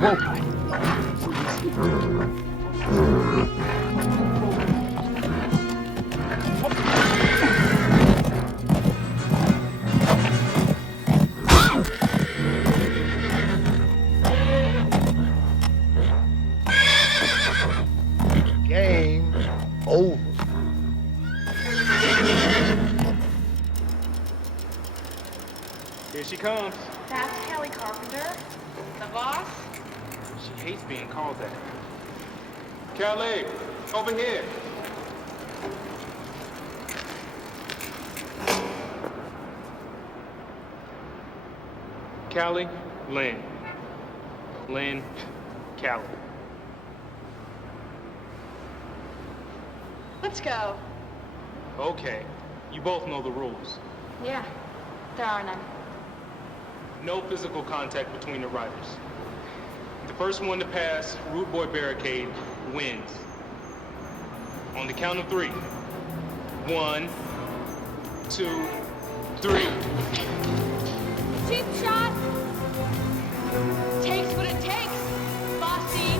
Game over. Here she comes. That's Callie Carpenter, the boss. She hates being called that. Callie, over here. Callie, Lynn. Lynn, Callie. Let's go. Okay, you both know the rules. Yeah, there are none. No physical contact between the riders. The first one to pass Rude Boy Barricade wins. On the count of 3. 1, 2, 3. Cheap shot. Takes what it takes, bossy.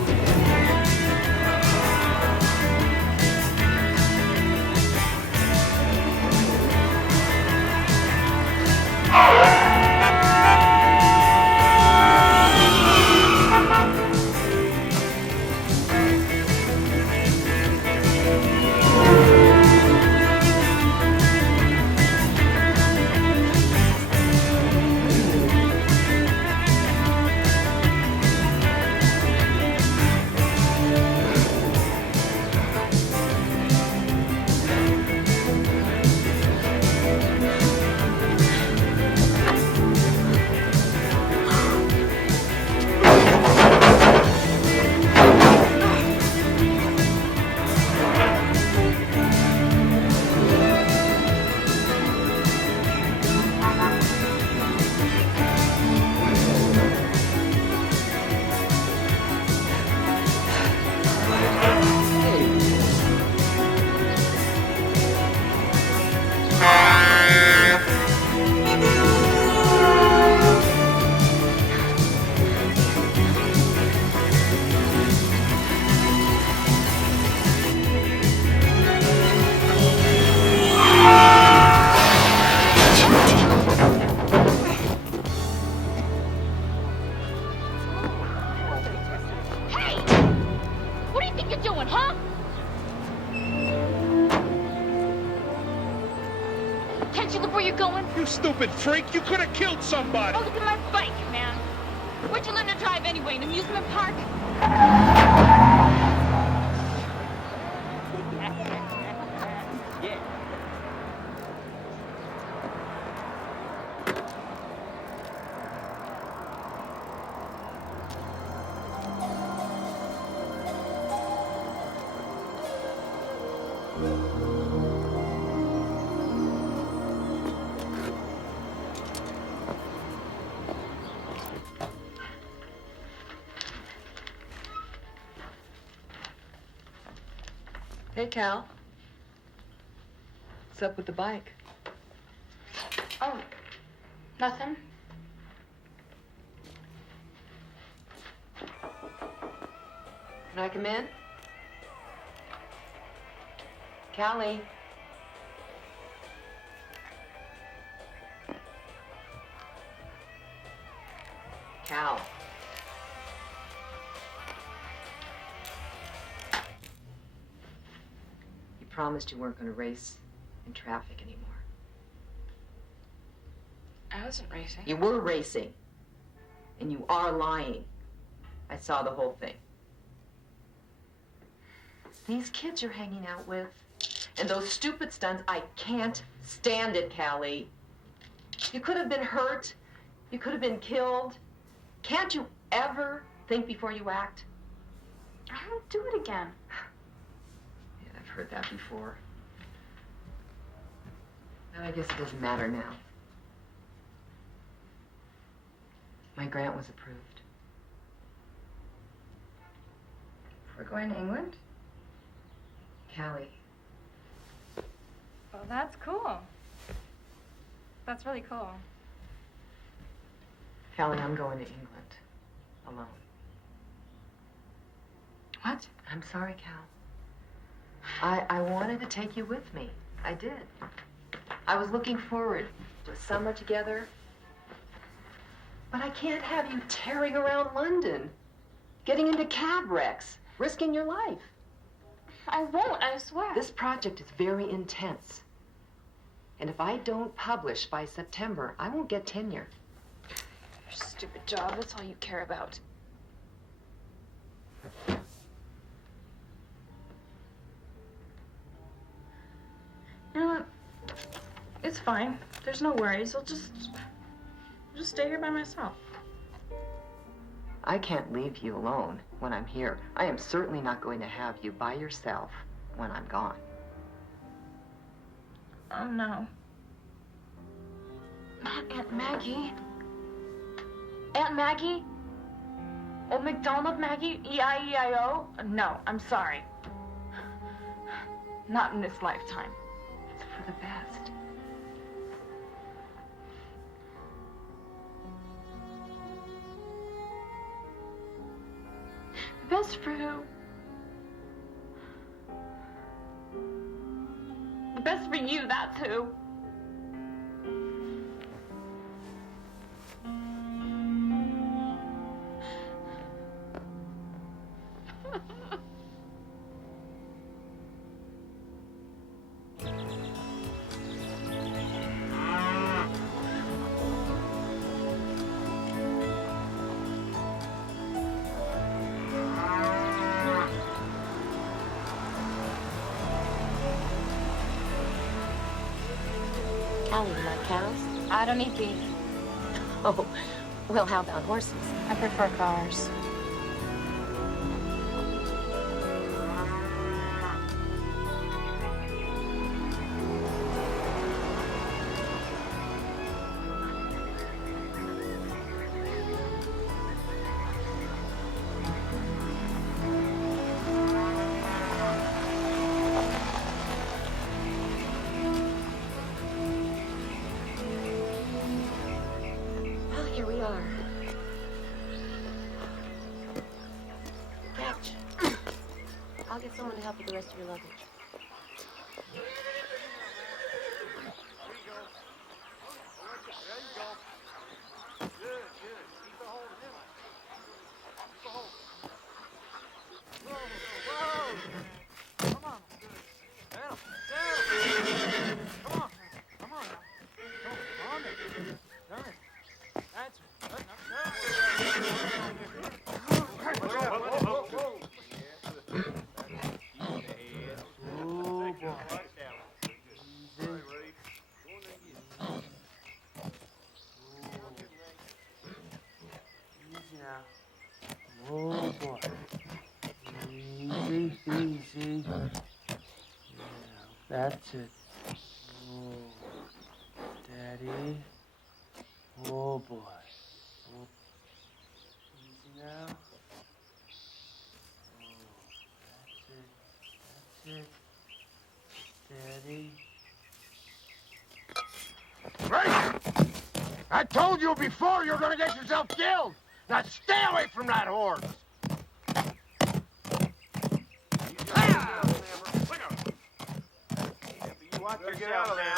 You stupid freak! You could have killed somebody! Oh, look at my bike, man. Where'd you learn to drive anyway? An amusement park? Hey, Cal. What's up with the bike? Oh, nothing. Can I come in? Callie. Cal. You promised you weren't going to race in traffic anymore. I wasn't racing. You were racing. And you are lying. I saw the whole thing. These kids you're hanging out with, and those stupid stunts, I can't stand it, Callie. You could have been hurt. You could have been killed. Can't you ever think before you act? I won't do it again. Yeah, I've heard that before. But I guess it doesn't matter now. My grant was approved. We're going to England? Callie. Well, that's cool. That's really cool. Callie, I'm going to England. Alone. What? I'm sorry, Cal. I wanted to take you with me. I did. I was looking forward to a summer together. But I can't have you tearing around London, getting into cab wrecks, risking your life. I won't, I swear. This project is very intense. And if I don't publish by September, I won't get tenure. Your stupid job, that's all you care about. You know what? It's fine. There's no worries. I'll just stay here by myself. I can't leave you alone when I'm here. I am certainly not going to have you by yourself when I'm gone. Oh, no. Not Aunt Maggie. Aunt Maggie? Old MacDonald Maggie? E-I-E-I-O? No, I'm sorry. Not in this lifetime. It's for the best. The best for who? The best for you, that's who. Callie, you like cows? I don't eat beef. Oh, well, how about horses? I prefer cars. Well, here we are. Catch. I'll get someone to help with the rest of your luggage. Oh boy. Easy, easy. Yeah, that's it. Oh, Daddy. Oh boy. Oh. Easy now. Oh, that's it. That's it. Daddy. Rafe! I told you before you're gonna get yourself killed! Now stay away from that horse! Watch yourself now.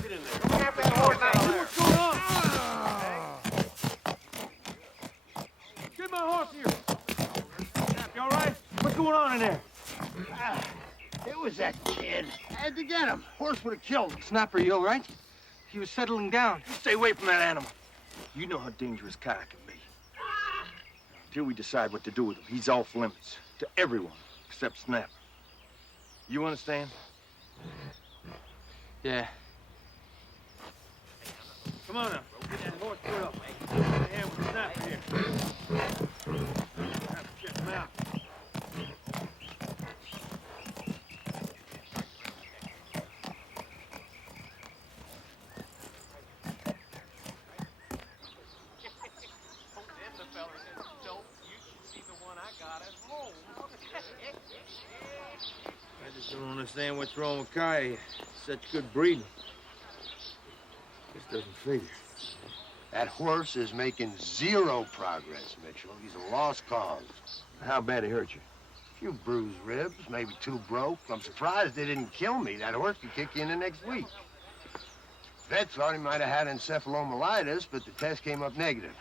Get in there. Don't have that horse out there. What's going on? Get my horse here. You all right? What's going on in there? It was that kid. I had to get him. Horse would have killed him. Snapper, you all right? He was settling down. You stay away from that animal. You know how dangerous Kyle can be. Until we decide what to do with him, he's off limits to everyone except Snapper. You understand? Yeah. Come on now. Get that horse put up. Get a hand with Snapper here. Have to check him out. I just don't understand what's wrong with Kai. Such good breeding. Just doesn't figure. That horse is making zero progress, Mitchell. He's a lost cause. How bad it hurt you? A few bruised ribs, maybe 2 broke. I'm surprised they didn't kill me. That horse could kick you in the next week. Vet thought he might have had encephalomyelitis, but the test came up negative.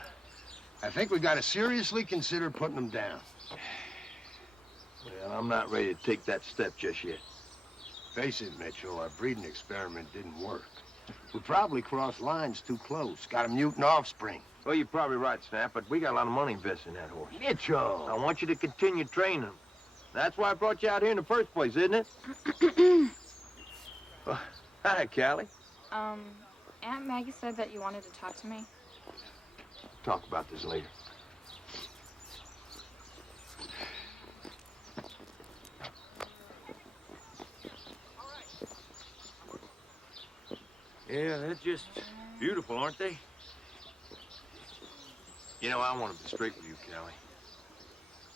I think we got to seriously consider putting him down. Well, I'm not ready to take that step just yet. Face it, Mitchell, our breeding experiment didn't work. We probably crossed lines too close. Got a mutant offspring. Well, you're probably right, Snap, but we got a lot of money invested in that horse. Mitchell! I want you to continue training him. That's why I brought you out here in the first place, isn't it? Well, hi, Callie. Aunt Maggie said that you wanted to talk to me. Talk about this later. Yeah, they're just beautiful, aren't they? You know, I want to be straight with you, Callie.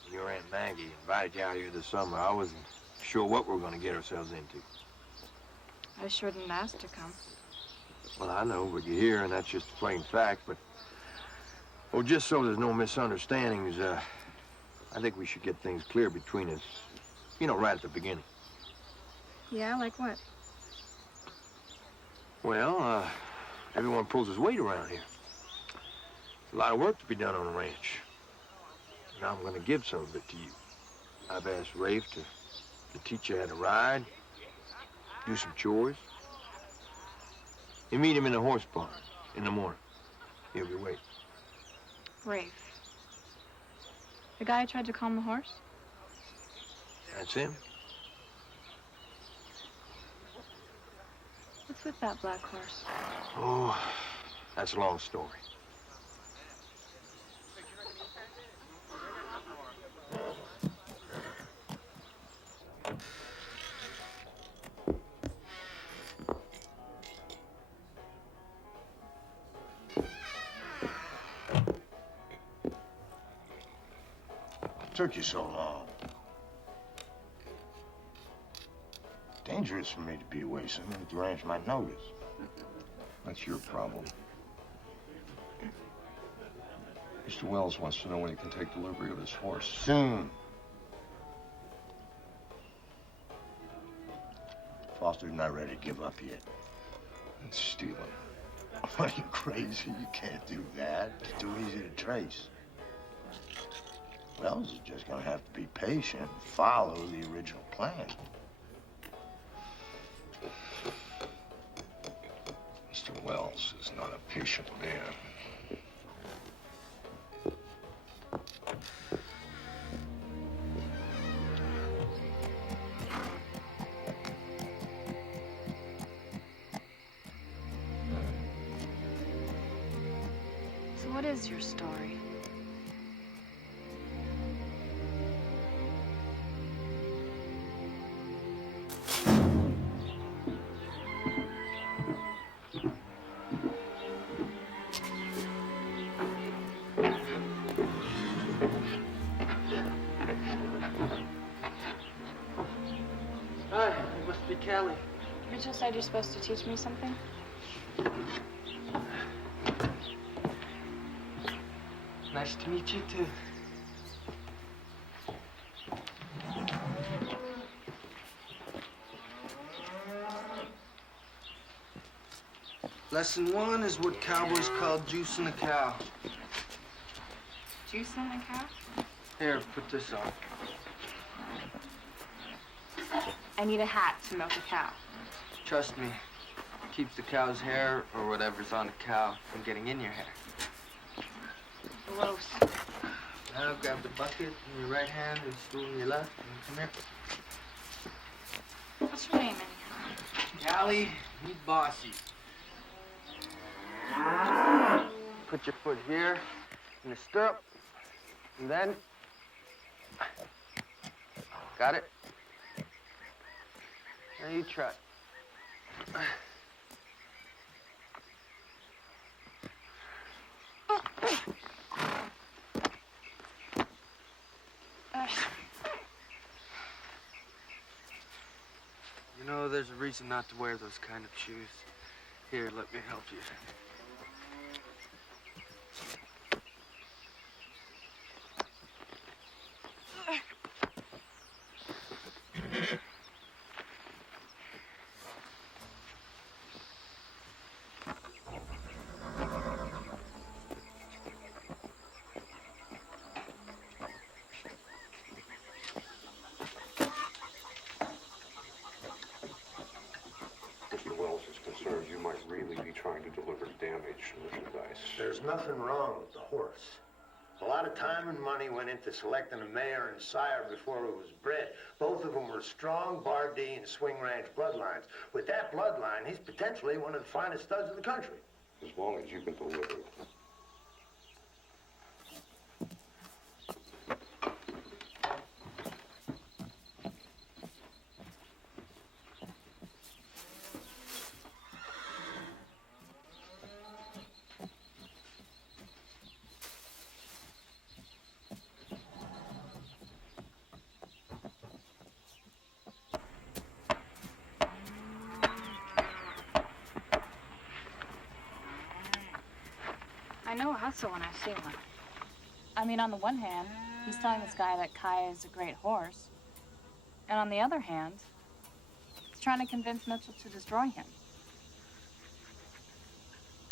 When your Aunt Maggie invited you out here this summer, I wasn't sure what we were going to get ourselves into. I sure didn't ask to come. Well, I know, but you're here, and that's just a plain fact, but... Well, just so there's no misunderstandings, I think we should get things clear between us, you know, right at the beginning. Yeah, like what? Well, everyone pulls his weight around here. A lot of work to be done on the ranch. And I'm going to give some of it to you. I've asked Rafe to teach you how to ride, do some chores. You meet him in the horse barn in the morning. He'll be waiting. Rafe. The guy who tried to calm the horse? That's him. What's with that black horse? Oh, that's a long story. Took you so long? Dangerous for me to be away. Someone at the ranch might notice. That's your problem. Mr. Wells wants to know when he can take delivery of his horse. Soon. Foster's not ready to give up yet. It's stealing. Are you crazy? You can't do that. It's too easy to trace. Wells is just gonna have to be patient and follow the original plan. Mr. Wells is not a patient man. So what is your story? Hi, you must be Callie. Mitchell said you're supposed to teach me something. Nice to meet you, too. Lesson 1 is what cowboys call juicing a cow. Juicing a cow? Here, put this on. I need a hat to milk a cow. Trust me, keeps the cow's hair or whatever's on the cow from getting in your hair. Gross. Now grab the bucket in your right hand and stool in your left, and come here. What's your name, anyhow? Callie, meet Bossy. Put your foot here in the stirrup, and then... Got it? Now you try. You know, there's a reason not to wear those kind of shoes. Here, let me help you. Mr. Wells is concerned, you might really be trying to deliver damaged merchandise. There's nothing wrong with the horse. A lot of time and money went into selecting a mare and sire before it was bred. Both of them were strong Bardee and Swing Ranch bloodlines. With that bloodline, he's potentially one of the finest studs in the country. As long as you can deliver. I know a hustle when I see one. I mean, on the one hand, he's telling this guy that Kaya is a great horse. And on the other hand, he's trying to convince Mitchell to destroy him.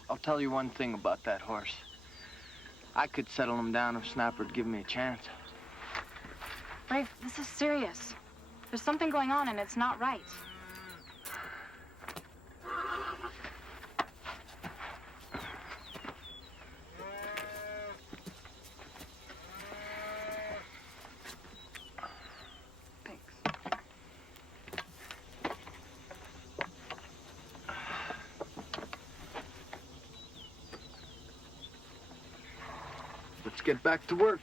I'll tell you one thing about that horse. I could settle him down if Snapper'd give me a chance. Rafe, this is serious. There's something going on and it's not right. Let's get back to work.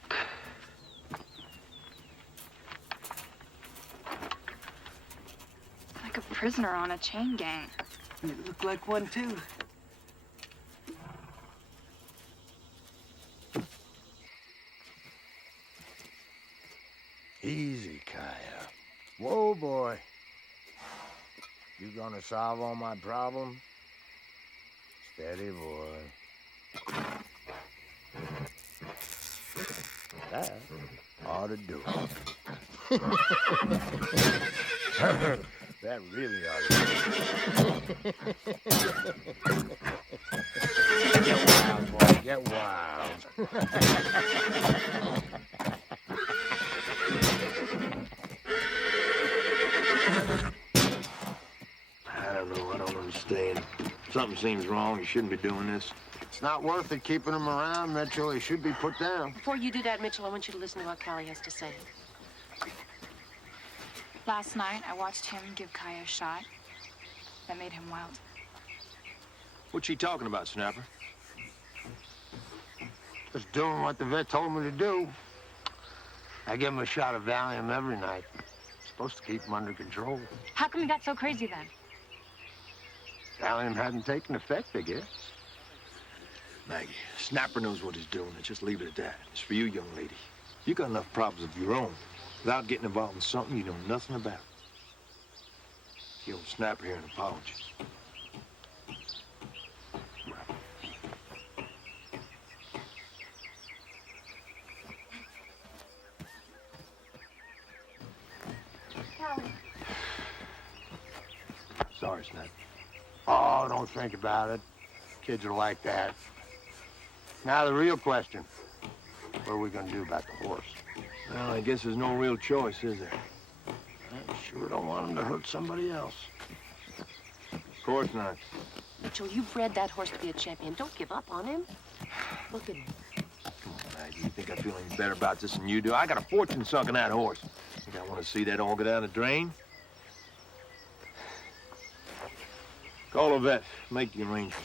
Like a prisoner on a chain gang. You look like one, too. Easy, Kaya. Whoa, boy. You gonna solve all my problems? Steady, boy. That ought to do it. That really ought to do it. Get wild, boy. Get wild. I don't know. I don't understand. Something seems wrong. You shouldn't be doing this. It's not worth it keeping him around, Mitchell. He should be put down. Before you do that, Mitchell, I want you to listen to what Callie has to say. Last night, I watched him give Kaya a shot that made him wild. What's she talking about, Snapper? Just doing what the vet told me to do. I give him a shot of Valium every night. Supposed to keep him under control. How come he got so crazy then? Valium hadn't taken effect, I guess. Maggie, Snapper knows what he's doing. Just leave it at that. It's for you, young lady. You got enough problems of your own without getting involved in something you know nothing about. Give old Snapper here an apology. Callie. Sorry, Snapper. Oh, don't think about it. Kids are like that. Now, the real question. What are we going to do about the horse? Well, I guess there's no real choice, is there? I sure don't want him to hurt somebody else. Of course not. Mitchell, you've bred that horse to be a champion. Don't give up on him. Look at him. Come on, Maggie. You think I feel any better about this than you do? I got a fortune sunk in that horse. Think I want to see that all go down the drain? Call a vet. Make the arrangements.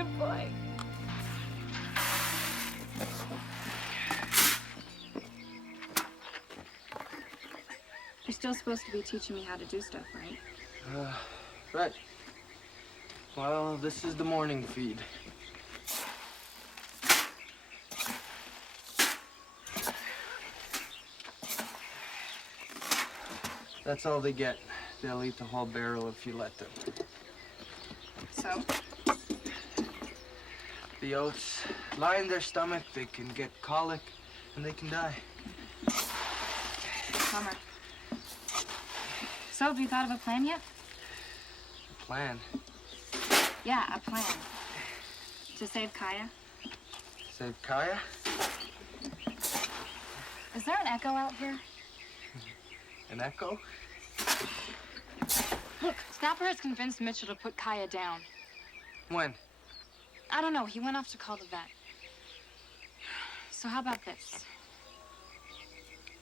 Good boy. You're still supposed to be teaching me how to do stuff, right? Right. Well, this is the morning feed. That's all they get. They'll eat the whole barrel if you let them. So? The oats lie in their stomach, they can get colic, and they can die. Summer. So, have you thought of a plan yet? A plan? Yeah, a plan. To save Kaya? Save Kaya? Is there an echo out here? An echo? Look, Snapper has convinced Mitchell to put Kaya down. When? I don't know. He went off to call the vet. So how about this?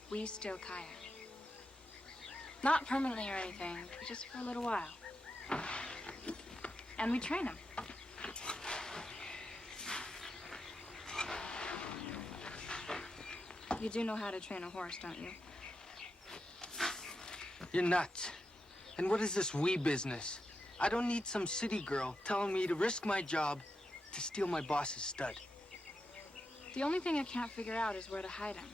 We steal Kaya. Not permanently or anything, just for a little while. And we train him. You do know how to train a horse, don't you? You're nuts. And what is this we business? I don't need some city girl telling me to risk my job to steal my boss's stud. The only thing I can't figure out is where to hide him.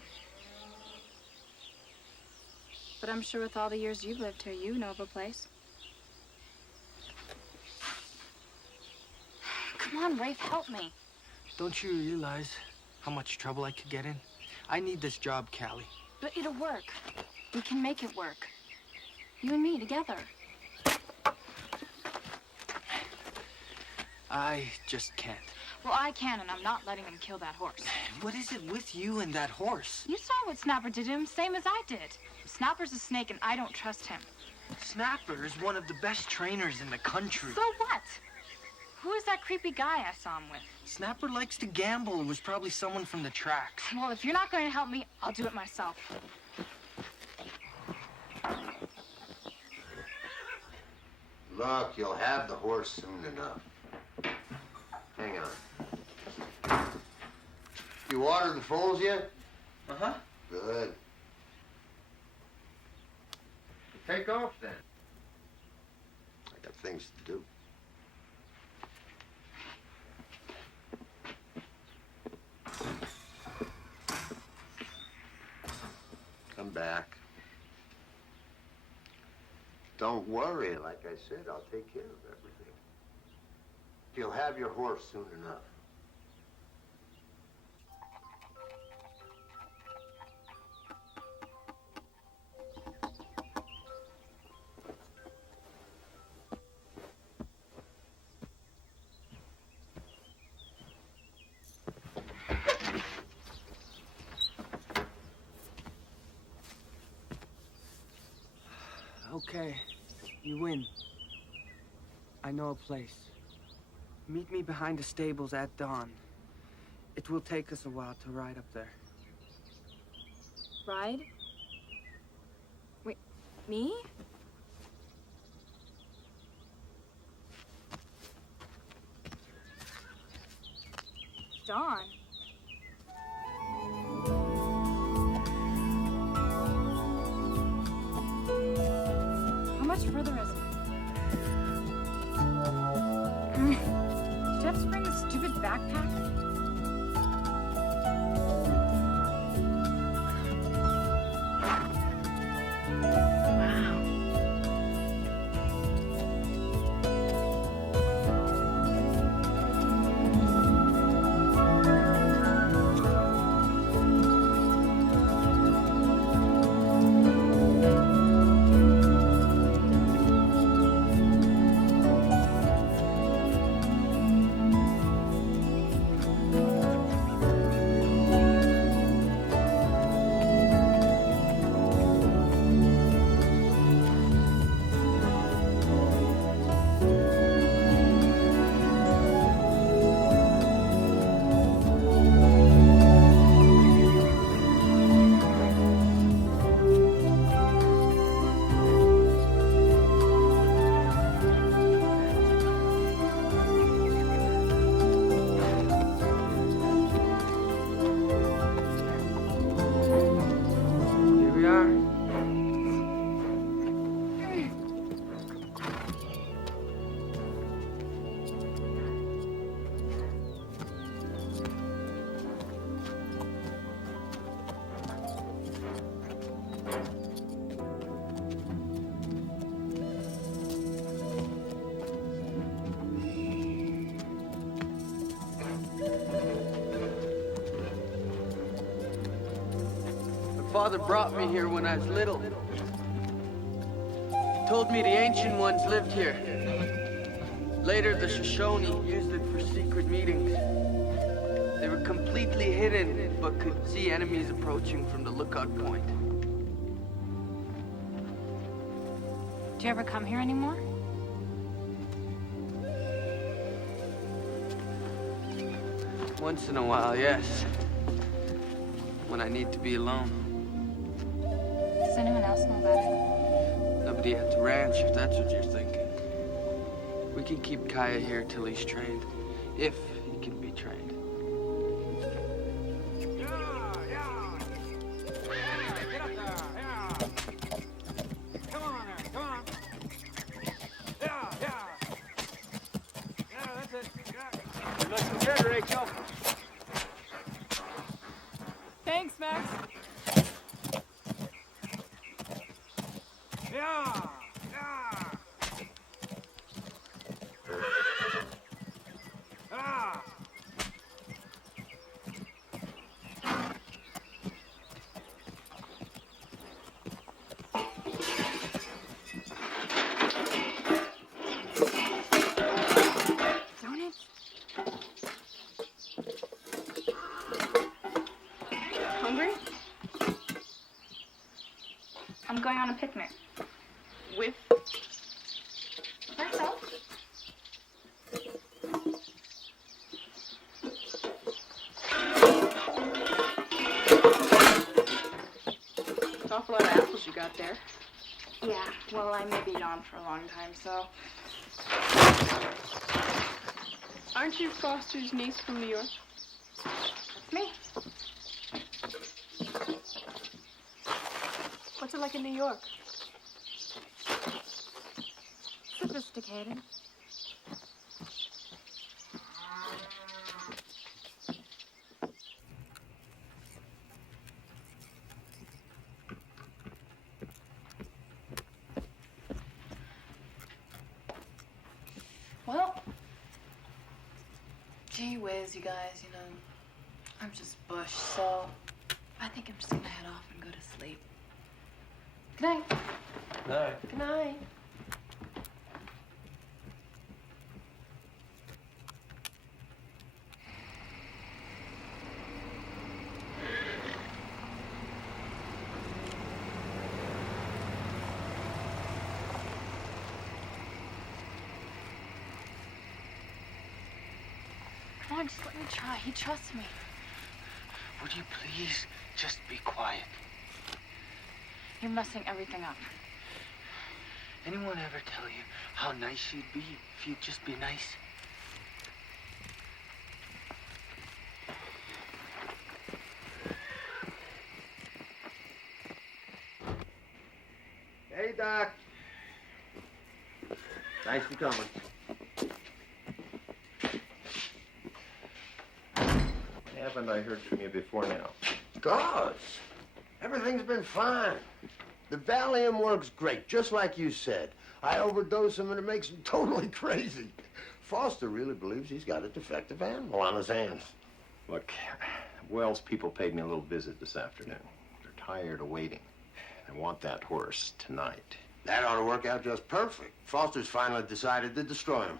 But I'm sure with all the years you've lived here, you know of a place. Come on, Rafe, help me. Don't you realize how much trouble I could get in? I need this job, Callie. But it'll work. We can make it work. You and me together. I just can't. Well, I can, and I'm not letting him kill that horse. What is it with you and that horse? You saw what Snapper did to him, same as I did. Snapper's a snake, and I don't trust him. Snapper is one of the best trainers in the country. So what? Who is that creepy guy I saw him with? Snapper likes to gamble. It was probably someone from the tracks. Well, if you're not going to help me, I'll do it myself. Look, you'll have the horse soon enough. Hang on. You watered the foals yet? Uh-huh. Good. Take off then. I got things to do. Come back. Don't worry, like I said, I'll take care of everything. You'll have your horse soon enough. Okay, you win. I know a place. Meet me behind the stables at dawn. It will take us a while to ride up there. Ride? Wait, me? Dawn? How much further is it? Did you have to bring this stupid backpack? Wow. father brought me here when I was little. Told me the ancient ones lived here. Later, the Shoshone used it for secret meetings. They were completely hidden, but could see enemies approaching from the lookout point. Do you ever come here anymore? Once in a while, yes. When I need to be alone. Does anyone else know about it? Nobody at the ranch, if that's what you're thinking. We can keep Kaya here till he's trained. If he can be trained. Thanks, Max. Hungry? I'm going on a picnic. With? Myself. An awful lot of apples you got there. Yeah, well, I may be gone for a long time, so... Aren't you Foster's niece from New York? That's me. What's it like in New York? Sophisticated. Well, gee whiz, you guys, you know, I'm just bush, so I think I'm just gonna head off and go to sleep. Good night. Night. Good night. Come on, just let me try. He trusts me. Would you please just be quiet? You're messing everything up. Anyone ever tell you how nice you'd be if you'd just be nice? Hey, Doc. Thanks for coming. Haven't I heard from you before now? Gosh, everything's been fine. The Valium works great, just like you said. I overdose him and it makes him totally crazy. Foster really believes he's got a defective animal on his hands. Look, Wells people paid me a little visit this afternoon. They're tired of waiting. They want that horse tonight. That ought to work out just perfect. Foster's finally decided to destroy him.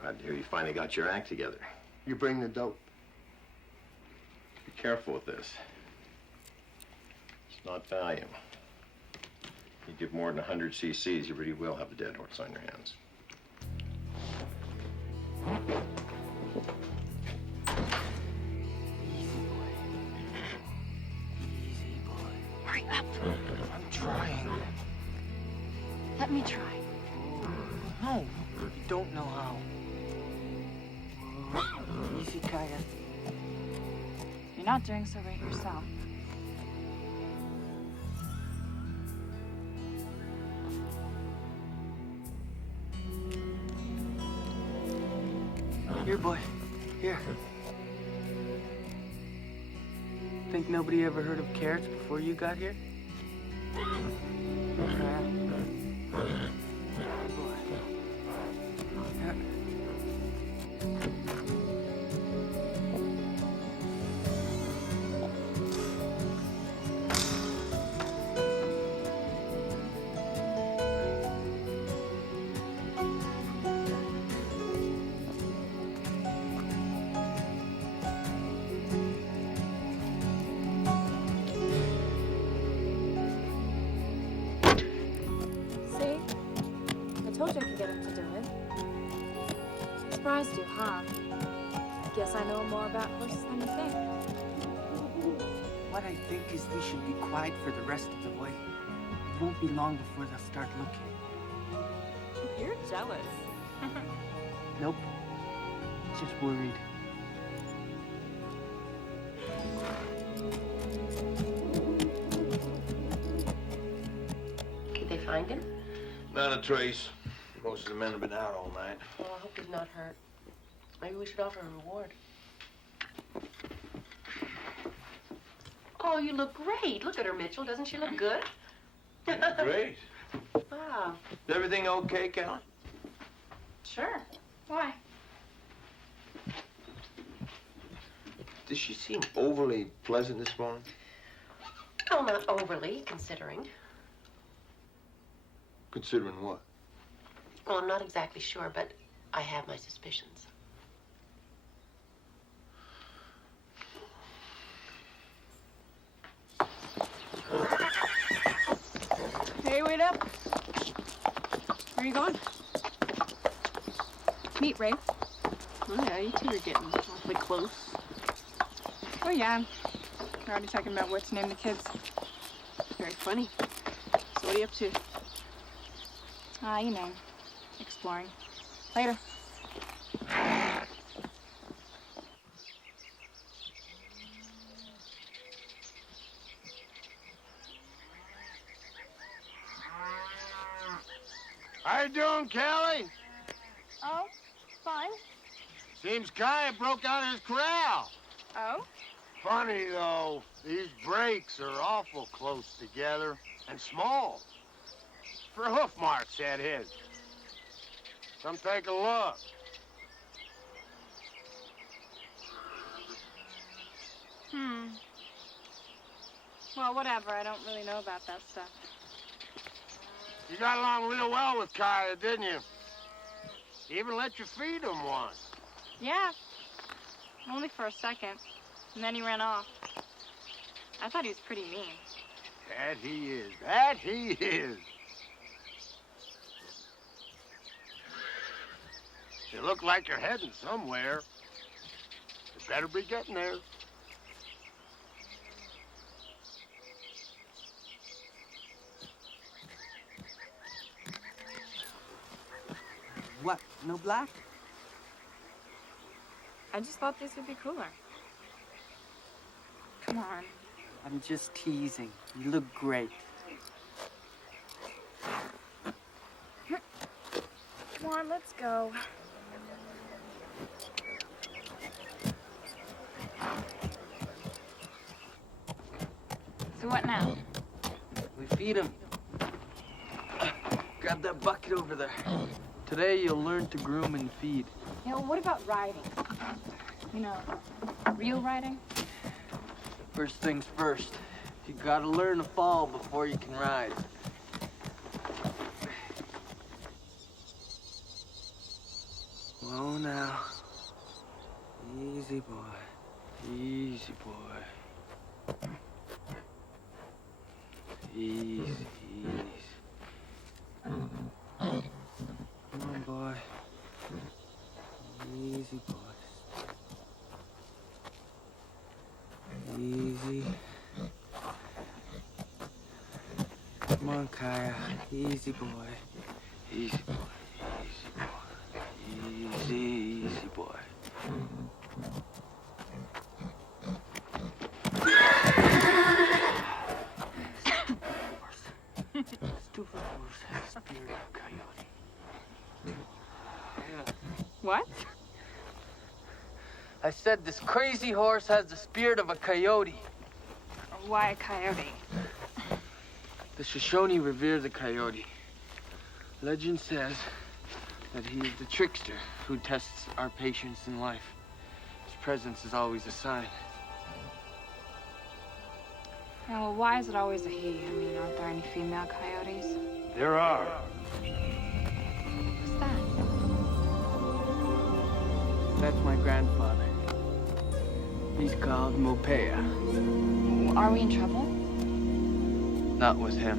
Glad to hear you finally got your act together. You bring the dope. Be careful with this. It's not Valium. You give more than 100 cc's, you really will have a dead horse on your hands. Easy, boy. Hurry up. I'm trying. Let me try. No, you don't know how. Easy, Kaya. You're not doing so great yourself. Here, boy. Here. Think nobody ever heard of carrots before you got here? Guess I know more about horses than you think. What I think is we should be quiet for the rest of the way. It won't be long before they'll start looking. You're jealous. Nope. Just worried. Did they find him? Not a trace. Most of the men have been out all night. Oh, I hope he's not hurt. Maybe we should offer a reward. Oh, you look great. Look at her, Mitchell. Doesn't she look good? Great. Wow. Is everything okay, Callie? Sure. Why? Did she seem overly pleasant this morning? Oh, not overly, considering. Considering what? Well, I'm not exactly sure, but I have my suspicions. Hey, wait up. Where are you going? Meet Rafe. Oh, yeah, you two are getting awfully close. Oh, yeah. We're already talking about what to name the kids. Very funny. So what are you up to? You know, exploring. Later. How you doing, Callie? Oh, fine. Seems Kaya broke out of his corral. Oh? Funny, though, these breaks are awful close together and small. For hoof marks, that is. Come take a look. Well, whatever. I don't really know about that stuff. You got along real well with Kaya, didn't you? Even let you feed him once. Yeah. Only for a second. And then he ran off. I thought he was pretty mean. That he is. That he is. You look like you're heading somewhere. You better be getting there. What? No black? I just thought these would be cooler. Come on. I'm just teasing. You look great. Come on, let's go. So what now? We feed him. Grab that bucket over there. Today you'll learn to groom and feed. Yeah, well, what about riding? You know, real riding? First things first. You gotta learn to fall before you can ride. Slow now. Easy boy. Easy boy. Easy, easy. Come on, boy. Easy, boy. Easy. Come on, Kaya. Easy, boy. Easy, boy. Easy, boy. Easy, easy, boy. Stupid horse has the spirit of a coyote. What? I said this crazy horse has the spirit of a coyote. Why a coyote? The Shoshone revere the coyote. Legend says that he is the trickster who tests our patience in life. His presence is always a sign. Yeah, well, why is it always a he? I mean, aren't there any female coyotes? There are. What's that? That's my grandfather. He's called Mopea. Are we in trouble? Not with him.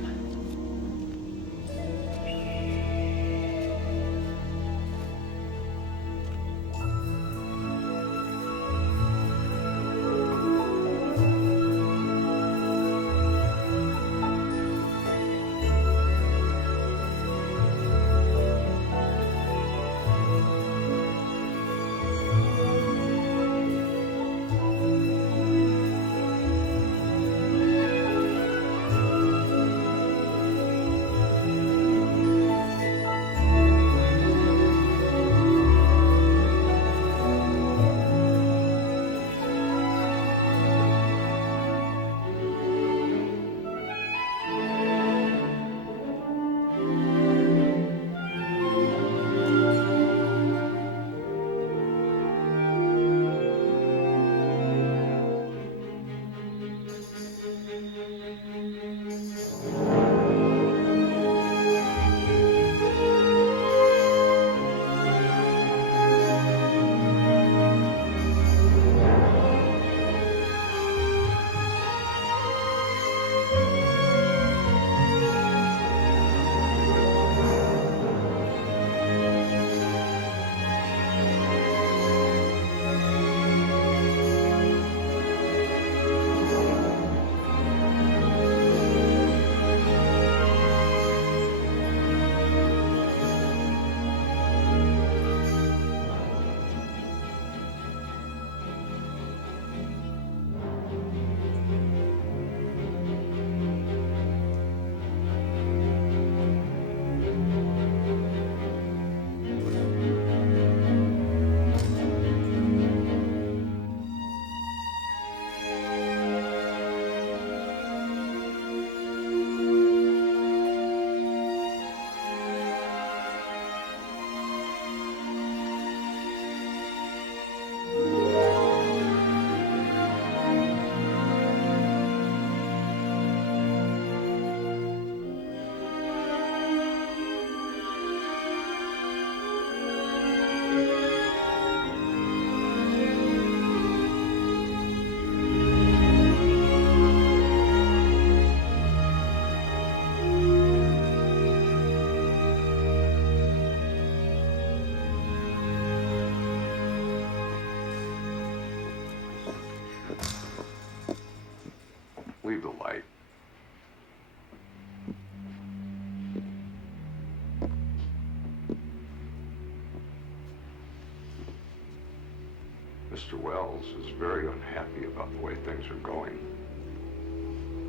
Mr. Wells is very unhappy about the way things are going.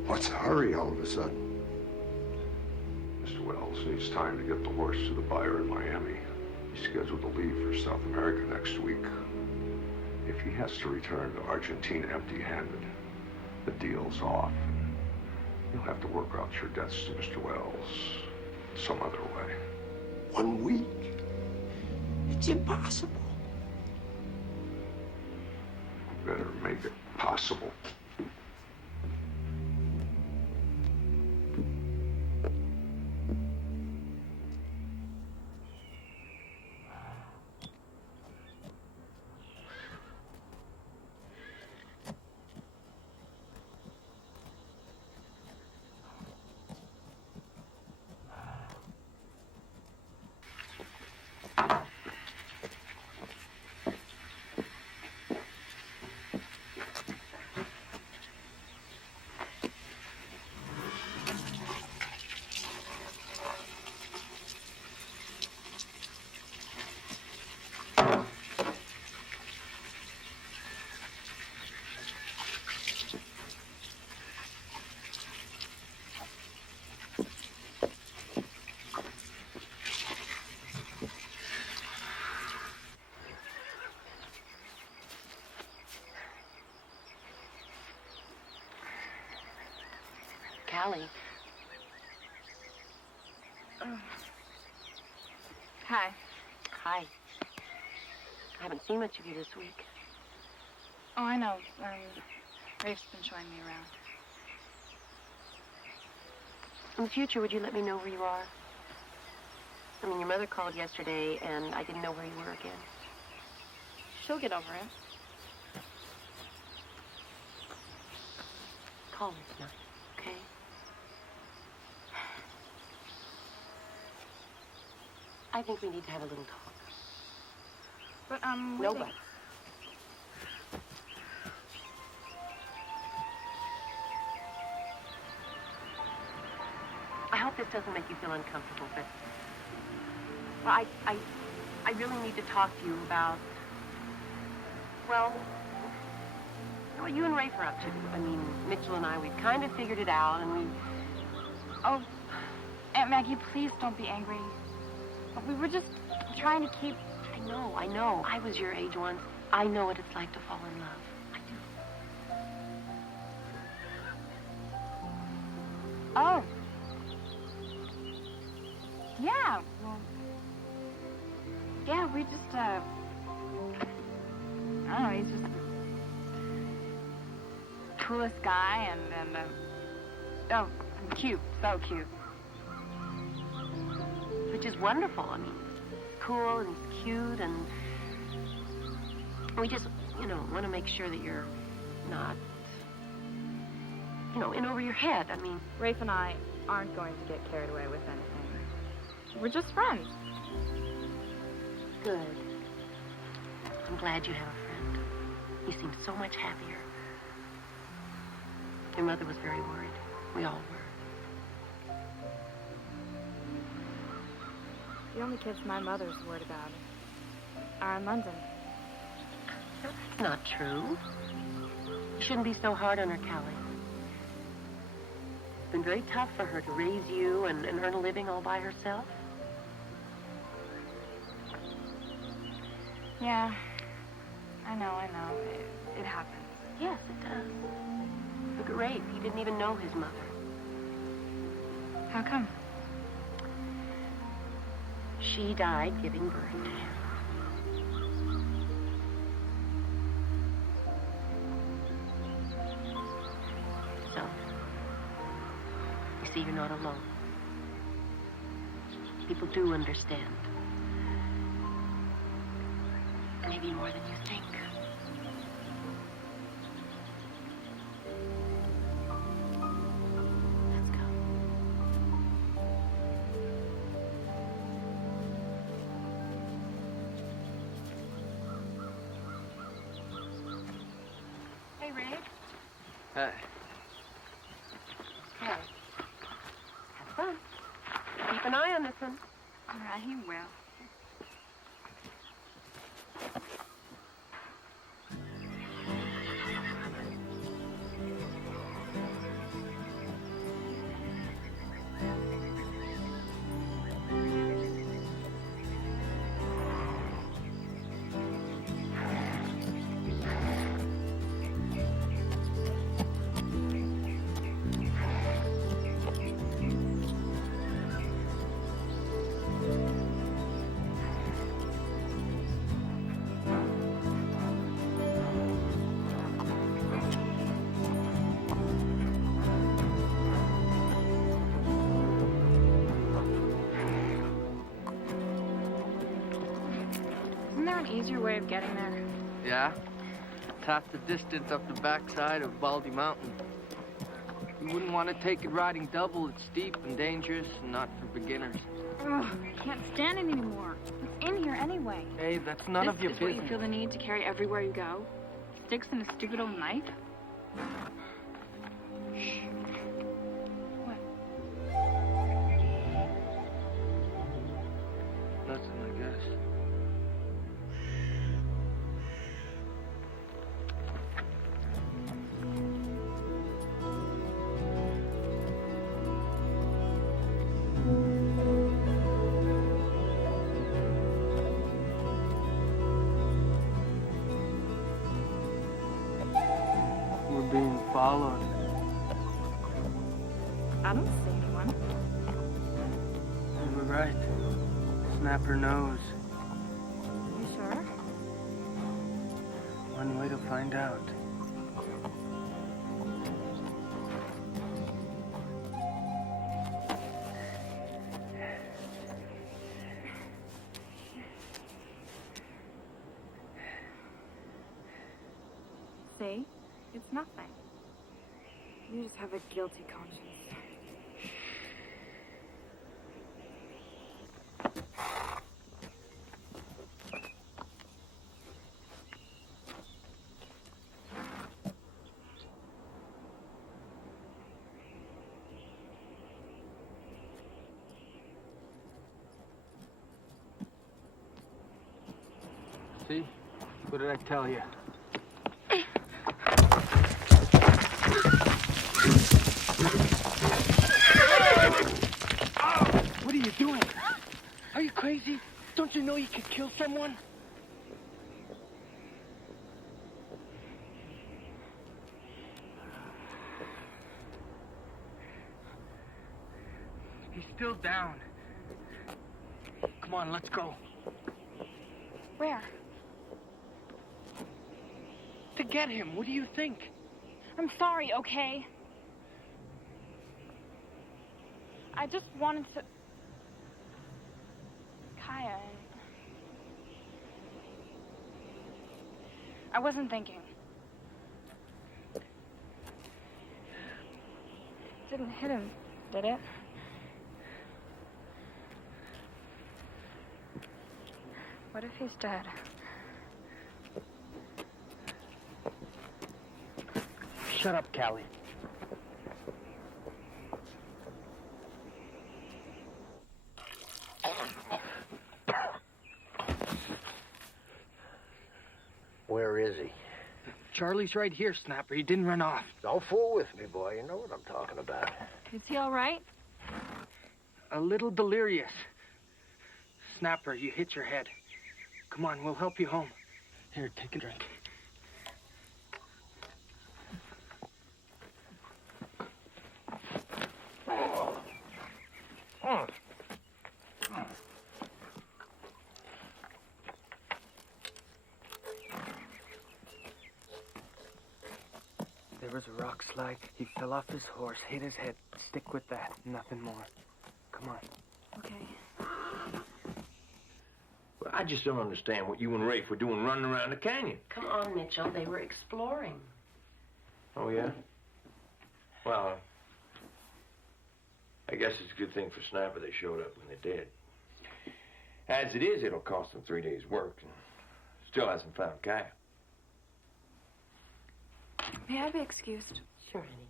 What's the hurry all of a sudden? Mr. Wells needs time to get the horse to the buyer in Miami. He's scheduled to leave for South America next week. If he has to return to Argentina empty-handed, the deal's off. You'll have to work out your debts to Mr. Wells some other way. 1 week? It's impossible. Better make it possible. Callie. Hi. Hi. I haven't seen much of you this week. Oh, I know. Rafe's been showing me around. In the future, would you let me know where you are? I mean, your mother called yesterday, and I didn't know where you were again. She'll get over it. Call me tonight, okay? I think we need to have a little talk. But, No buts. I hope this doesn't make you feel uncomfortable, but... Well, I really need to talk to you about... Well, what you and Rafe are up to. I mean, Mitchell and I, we've kind of figured it out, and we... Oh, Aunt Maggie, please don't be angry. But we were just trying to keep... I know. I was your age once. I know what it's like to fall in love. I do. Oh. Yeah, well... Yeah, we just, I don't know, he's just the coolest guy and oh, cute, so cute. Which is wonderful. I mean, he's cool and he's cute, and we just, want to make sure that you're not, in over your head. I mean, Rafe and I aren't going to get carried away with anything. We're just friends. Good. I'm glad you have a friend. You seem so much happier. Your mother was very worried. We all were. The only kids my mother's worried about are in London. That's not true. You shouldn't be so hard on her, Callie. It's been very tough for her to raise you and earn a living all by herself. Yeah, I know. It happens. Yes, it does. Look at Rafe. He didn't even know his mother. How come? She died giving birth to him. So, you see, you're not alone. People do understand. Maybe more than you think. Let's go. Hey, Rafe. Hi. Hey. Have fun. Keep an eye on this one. All right, he will. easier way of getting there? Yeah? It's half the distance up the backside of Baldy Mountain. You wouldn't want to take it riding double. It's steep and dangerous and not for beginners. Ugh, I can't stand it anymore. What's in here anyway? Hey, that's none of your This is what business. you feel the need to carry everywhere you go? Sticks and a stupid old knife? What? Nothing, I guess. We're being followed. I don't see anyone. You were right. Snapper knows. You sure? One way to find out. See? It's nothing. You just have a guilty conscience. See? What did I tell you? What are you doing? Are you crazy? Don't you know you could kill someone? He's still down. Come on, let's go. Where? To get him, what do you think? I'm sorry, okay? I just wanted to... Kaya, and... I wasn't thinking. Didn't hit him, did it? What if he's dead? Shut up, Callie. Where is he? Charlie's right here, Snapper. He didn't run off. Don't fool with me, boy. You know what I'm talking about. Is he all right? A little delirious. Snapper, you hit your head. Come on, we'll help you home. Here, take a drink. There was a rock slide. He fell off his horse, hit his head. Stick with that, nothing more. Come on. Okay. Well, I just don't understand what you and Rafe were doing running around the canyon. Come on, Mitchell. They were exploring. Oh, yeah? Well, I guess it's a good thing for Snapper they showed up when they did. As it is, it'll cost them 3 days' work, and still hasn't found Kaya. May I be excused? Sure, honey.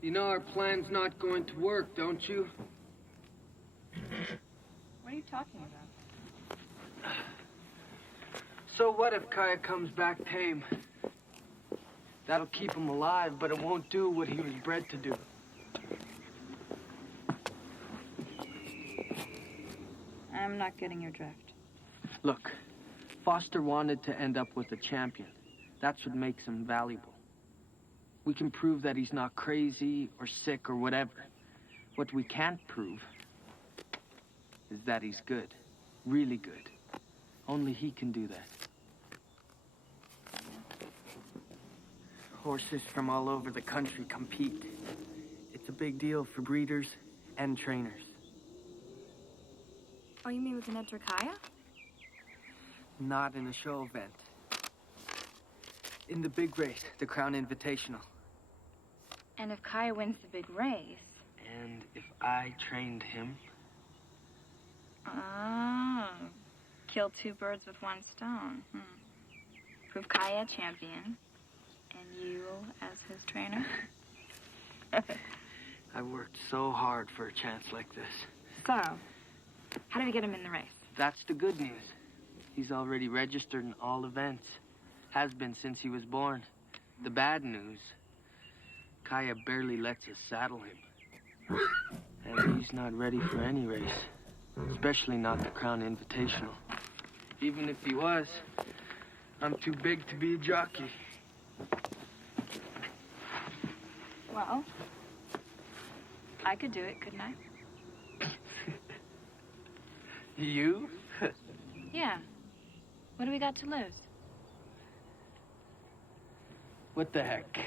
You know our plan's not going to work, don't you? What are you talking about? So what if Kaya comes back tame? That'll keep him alive, but it won't do what he was bred to do. I'm not getting your drift. Look, Foster wanted to end up with a champion. That's what makes him valuable. We can prove that he's not crazy or sick or whatever. What we can't prove is that he's good. Really good. Only he can do that. Horses from all over the country compete. It's a big deal for breeders and trainers. Oh, you mean with an enter Kaya? Not in a show event. In the big race, the Crown Invitational. And if Kaya wins the big race... And if I trained him... Oh. Kill two birds with one stone. Prove Kaya a champion, and you as his trainer? I worked so hard for a chance like this. So, how do we get him in the race? That's the good news. He's already registered in all events. Has been since he was born. The bad news, Kaya barely lets us saddle him. And he's not ready for any race. Especially not the Crown Invitational. Even if he was, I'm too big to be a jockey. Well, I could do it, couldn't I? You? Yeah. What do we got to lose? What the heck?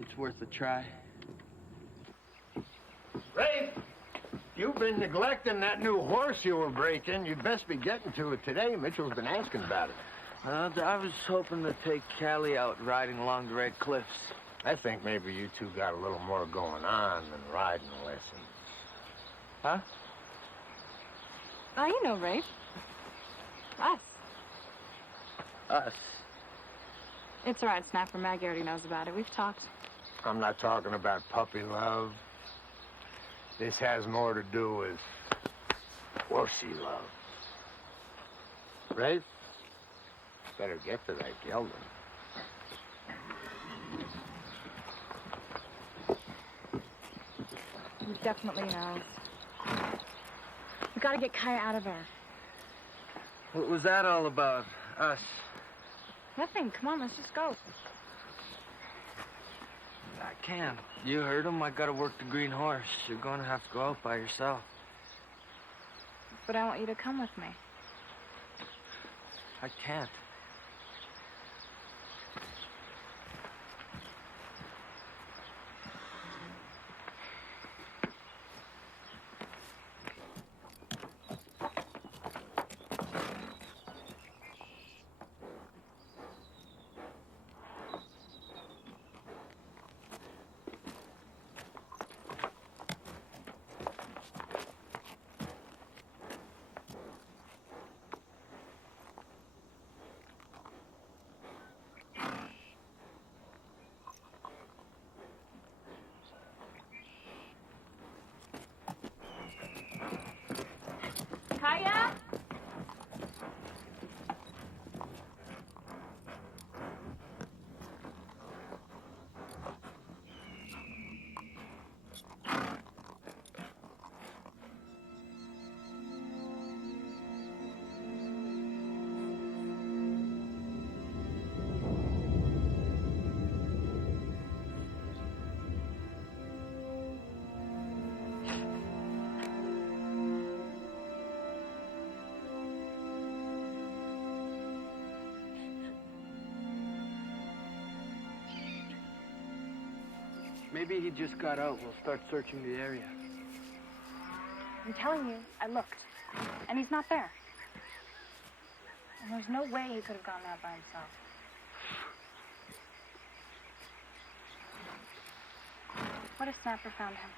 It's worth a try. Rafe, you've been neglecting that new horse you were breaking. You'd best be getting to it today. Mitchell's been asking about it. I was hoping to take Callie out riding along the Red Cliffs. I think maybe you two got a little more going on than riding lessons. Huh? Oh, you know, Rafe. Us. Us? It's all right, Snapper. Maggie already knows about it. We've talked. I'm not talking about puppy love. This has more to do with horsey love. Rafe, better get to that gelding. He definitely knows. We gotta get Kaya out of there. What was that all about? Us? Nothing. Come on, let's just go. I can't. You heard him. I gotta work the green horse. You're gonna have to go out by yourself. But I want you to come with me. I can't. Kaya? Maybe he just got out. We'll start searching the area. I'm telling you, I looked. And he's not there. And there's no way he could have gone out by himself. What if Snapper found him?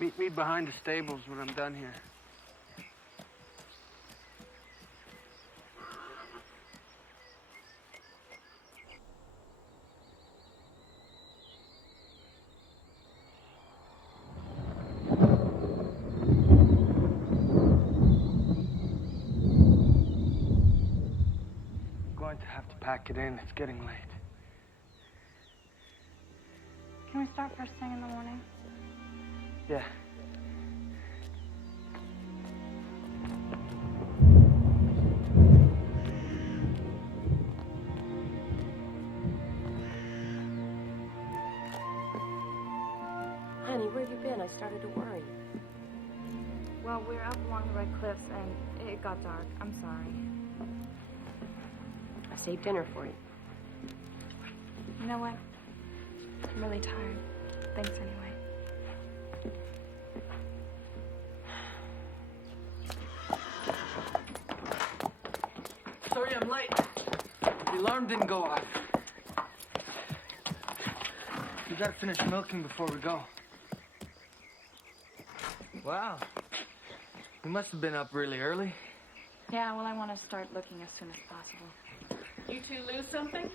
Meet me behind the stables when I'm done here. I'm going to have to pack it in. It's getting late. Can we start first thing in the morning? Yeah. Honey, where have you been? I started to worry. Well, we're up along the Red Cliffs and it got dark. I'm sorry. I saved dinner for you. know what? I'm really tired. Thanks anyway. Sorry I'm late. The alarm didn't go off. We gotta finish milking before we go. Wow. You must have been up really early. Yeah, well, I want to start looking as soon as possible. You two lose something?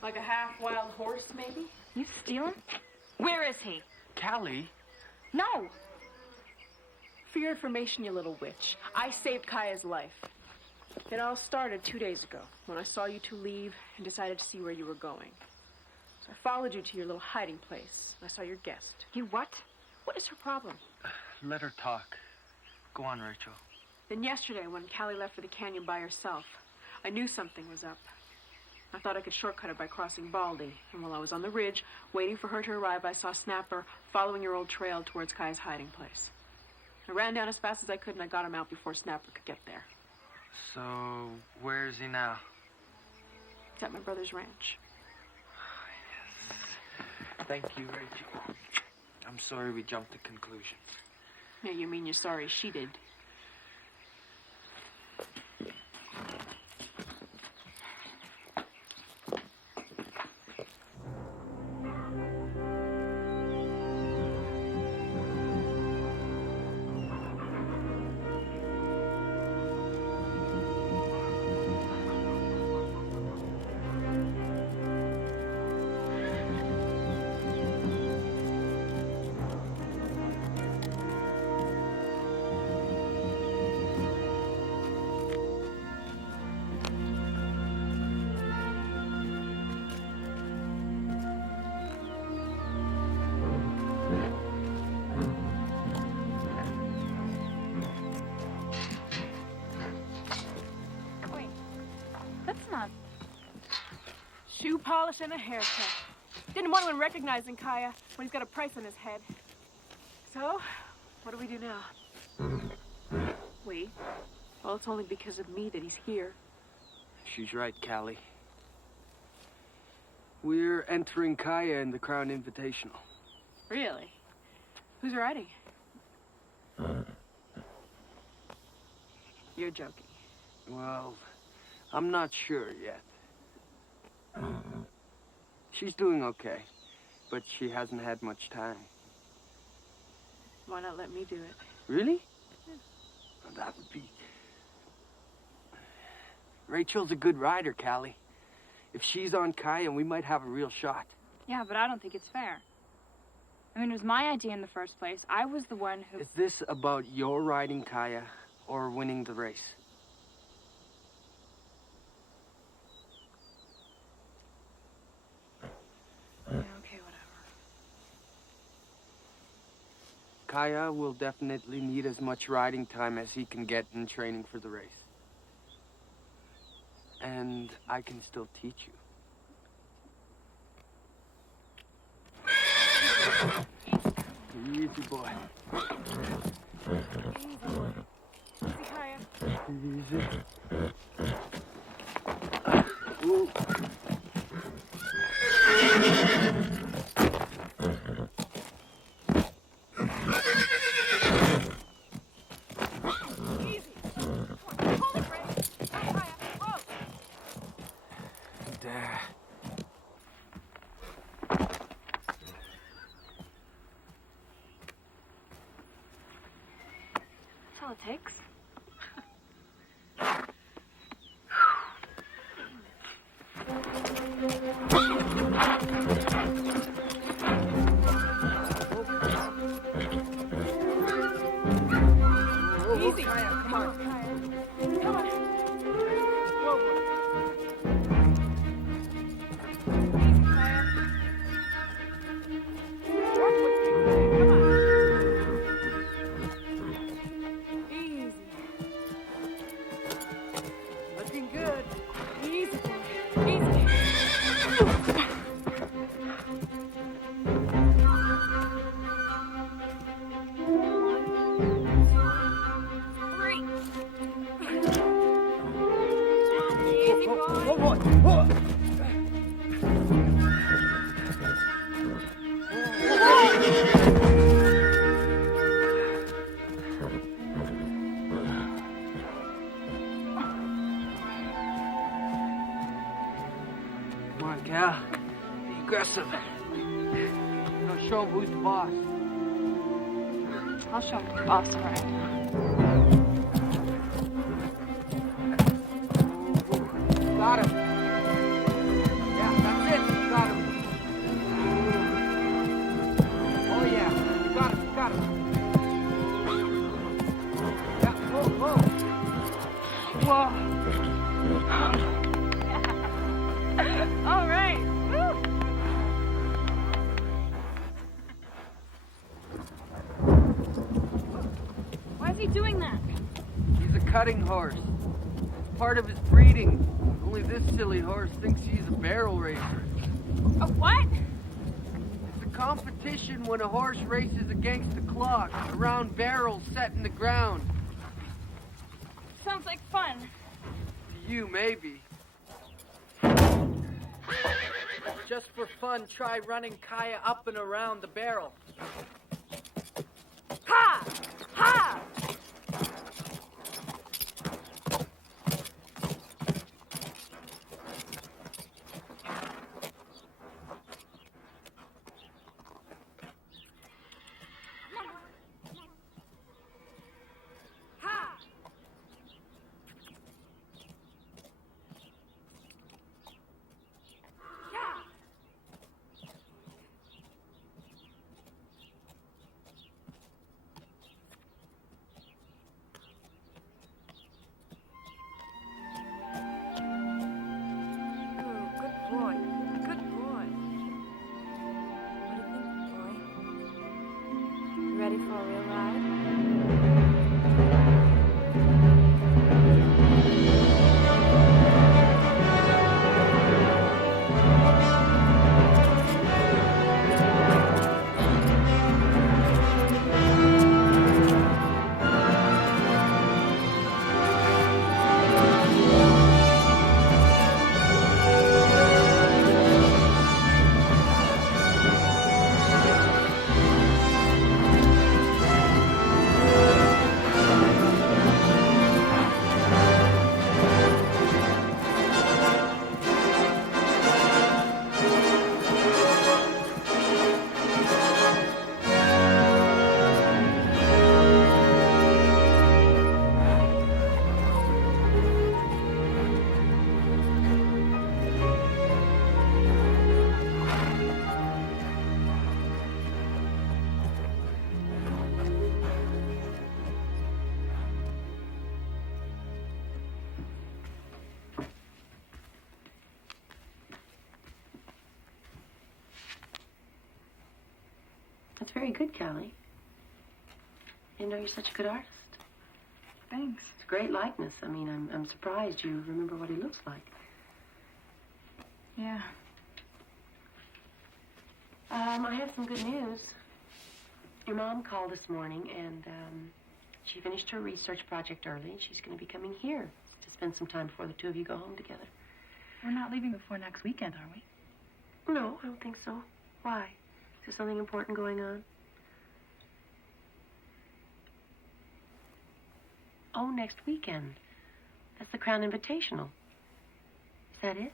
Like a half-wild horse, maybe? You steal him? Where is he? Callie? No! For your information, you little witch, I saved Kaya's life. It all started 2 days ago, when I saw you two leave and decided to see where you were going. So I followed you to your little hiding place, and I saw your guest. You what? What is her problem? Let her talk. Go on, Rachel. Then yesterday, when Callie left for the canyon by herself, I knew something was up. I thought I could shortcut it by crossing Baldy, and while I was on the ridge, waiting for her to arrive, I saw Snapper following your old trail towards Kaya's hiding place. I ran down as fast as I could, and I got him out before Snapper could get there. So, where is he now? It's at my brother's ranch. Thank you, Rachel. I'm sorry we jumped to conclusions. Yeah, you mean you're sorry she did. Shoe polish and a haircut. Didn't want anyone recognizing Kaya when he's got a price on his head. So, what do we do now? We? Well, it's only because of me that he's here. She's right, Callie. We're entering Kaya in the Crown Invitational. Really? Who's riding? You're joking. Well, I'm not sure yet. She's doing okay, but she hasn't had much time. Why not let me do it? Really? Yeah. Well, that would be... Rachel's a good rider, Callie. If she's on Kaya, we might have a real shot. Yeah, but I don't think it's fair. I mean, it was my idea in the first place. I was the one who... Is this about your riding Kaya or winning the race? Yeah, okay, whatever. Kaya will definitely need as much riding time as he can get in training for the race. And I can still teach you. Easy, boy. Easy, Kaya. Easy. Ooh. That's all it takes. Easy. Come on. Come on. Whoa, whoa. Easy, Kaya. Work with me. Come on. Easy. Looking good. Easy, boy. Easy. Cal. Be aggressive. Now show him who's the boss. I'll show him the boss, all right. Got him. Yeah, that's it. Got him. Oh, yeah. You got him. You got him. Yeah, whoa. Whoa. All right. Woo. Why is he doing that? He's a cutting horse. It's part of his breeding. Only this silly horse thinks he's a barrel racer. A what? It's a competition when a horse races against the clock, around barrels set in the ground. Sounds like fun. To you, maybe. Just for fun, try running Kaya up and around the barrel. Ha! Ha! Ready for a real ride? That's very good, Callie. I didn't know you're such a good artist. Thanks. It's a great likeness. I mean, I'm surprised you remember what he looks like. Yeah. I have some good news. Your mom called this morning, and she finished her research project early. She's going to be coming here to spend some time before the two of you go home together. We're not leaving before next weekend, are we? No, I don't think so. Why? Is there something important going on? Oh, next weekend. That's the Crown Invitational. Is that it?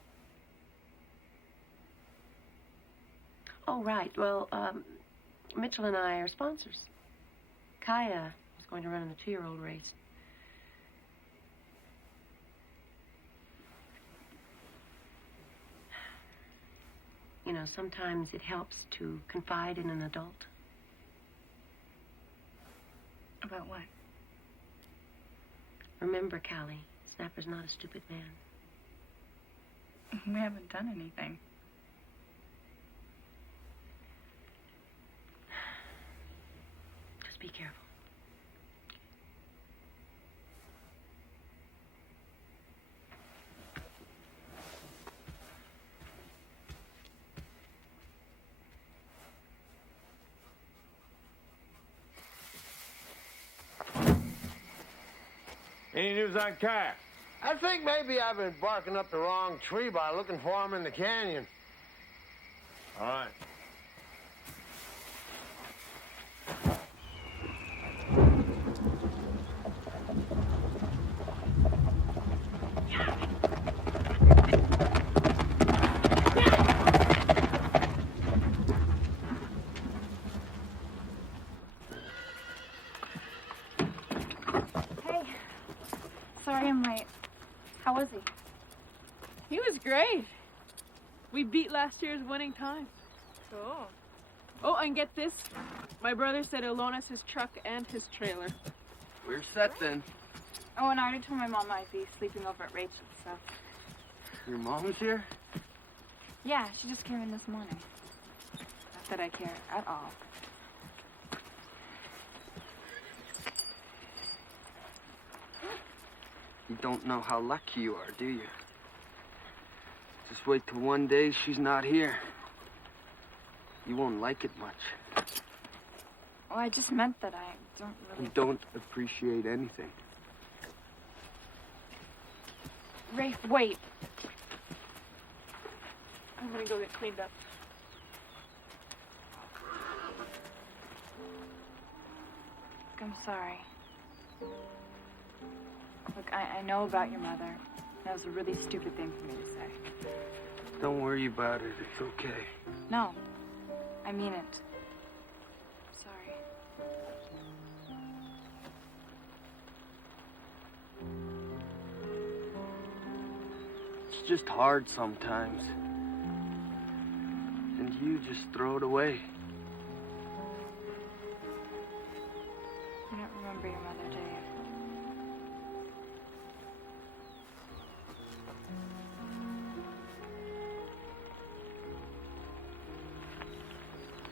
Oh, right. Well, Mitchell and I are sponsors. Kaya is going to run in the 2-year-old race. You know, sometimes it helps to confide in an adult. About what? Remember, Callie, Snapper's not a stupid man. We haven't done anything. Just be careful. Any news on Kai? I think maybe I've been barking up the wrong tree by looking for him in the canyon. All right. was he? He was great. We beat last year's winning time. Cool. Oh, and get this. My brother said he'll loan us his truck and his trailer. We're set then. Oh, and I already told my mom I'd be sleeping over at Rachel's, so... Your mom's here? Yeah, she just came in this morning. Not that I care at all. You don't know how lucky you are, do you? Just wait till one day she's not here. You won't like it much. Well, I just meant that I don't really... You don't appreciate anything. Rafe, wait. I'm gonna go get cleaned up. Look, I'm sorry. Look, I know about your mother. That was a really stupid thing for me to say. Don't worry about it. It's okay. No, I mean it. Sorry. It's just hard sometimes. And you just throw it away. You don't remember your mother, do you?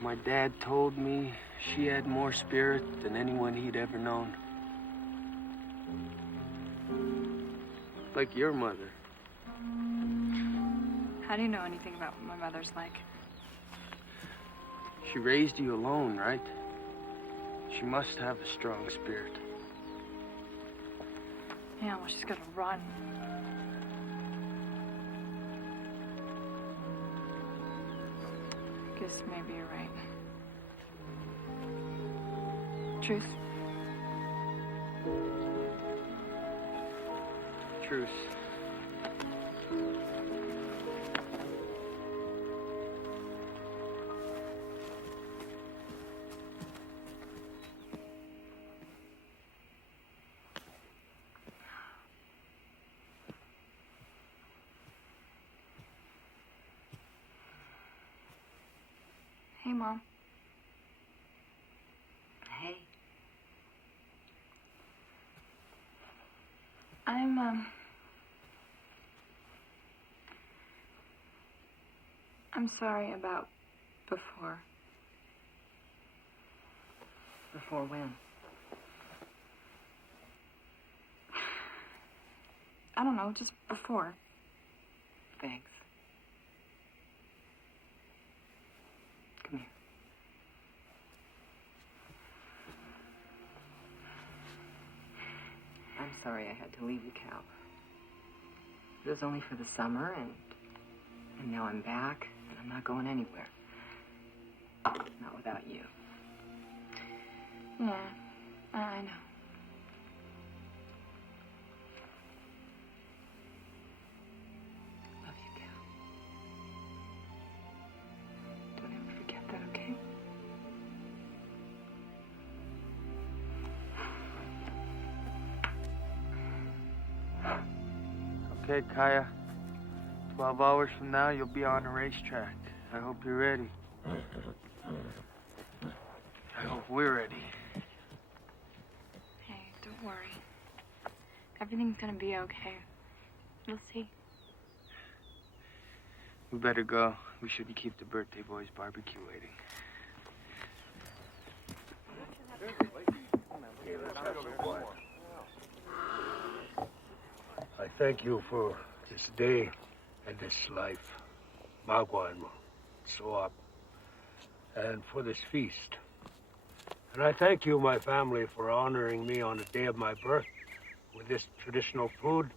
My dad told me she had more spirit than anyone he'd ever known. Like your mother. How do you know anything about what my mother's like? She raised you alone, right? She must have a strong spirit. Yeah, well, she's gotta run. Guess maybe you're right. Truce? Truce. Hey, Mom. Hey. I'm sorry about before. Before when? I don't know, just before. Thanks. Come here. I'm sorry I had to leave you, Cal. It was only for the summer, and now I'm back, and I'm not going anywhere. Not without you. Yeah, I know. Love you, Cal. Don't ever forget that, okay? Okay, Kaya. 12 hours from now, you'll be on a racetrack. I hope you're ready. I hope we're ready. Hey, don't worry. Everything's gonna be okay. You'll see. We better go. We shouldn't keep the birthday boys barbecue waiting. I thank you for this day and this life, Magua and Soap, and for this feast. And I thank you, my family, for honoring me on the day of my birth with this traditional food.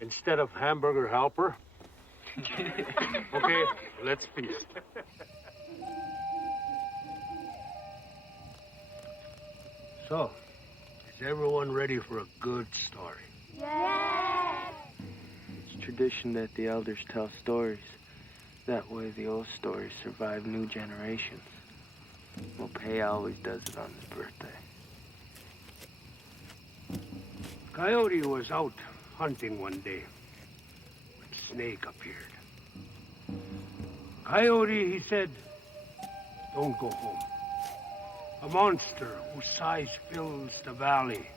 Instead of hamburger helper. Okay, let's feast. So, is everyone ready for a good story? It's tradition that the elders tell stories. That way the old stories survive new generations. Well, Pay always does it on his birthday. Coyote was out hunting one day when Snake appeared. Coyote, he said, don't go home. A monster whose size fills the valley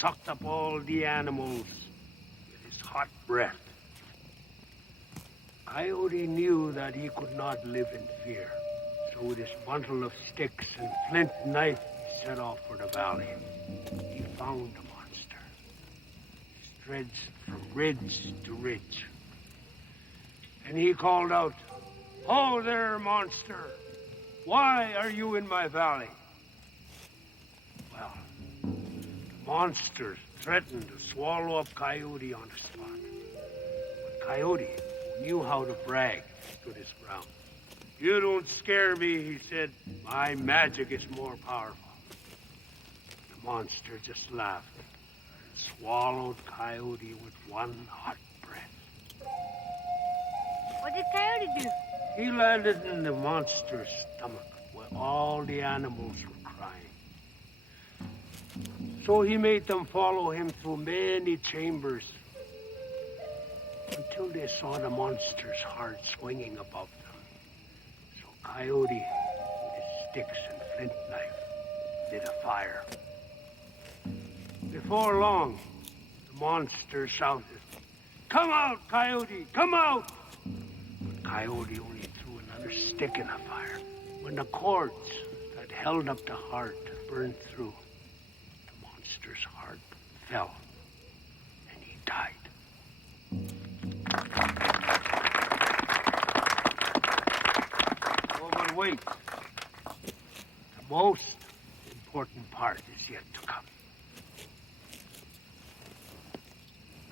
sucked up all the animals with his hot breath. Coyote knew that he could not live in fear, so with his bundle of sticks and flint knife, he set off for the valley. He found the monster, stretched from ridge to ridge. And he called out, "Ho there, monster! Why are you in my valley?" Well, the monster threatened to swallow up Coyote on the spot. But Coyote, who knew how to brag, stood his ground. "You don't scare me," he said. "My magic is more powerful." The monster just laughed and swallowed Coyote with one hot breath. What did Coyote do? He landed in the monster's stomach where all the animals were crying. So he made them follow him through many chambers until they saw the monster's heart swinging above them. So Coyote, with his sticks and flint knife, lit a fire. Before long, the monster shouted, "Come out, Coyote, come out!" But Coyote only threw another stick in the fire. When the cords that held up the heart burned through, the monster's heart fell, and he died. Oh, but wait. The most important part is yet to come.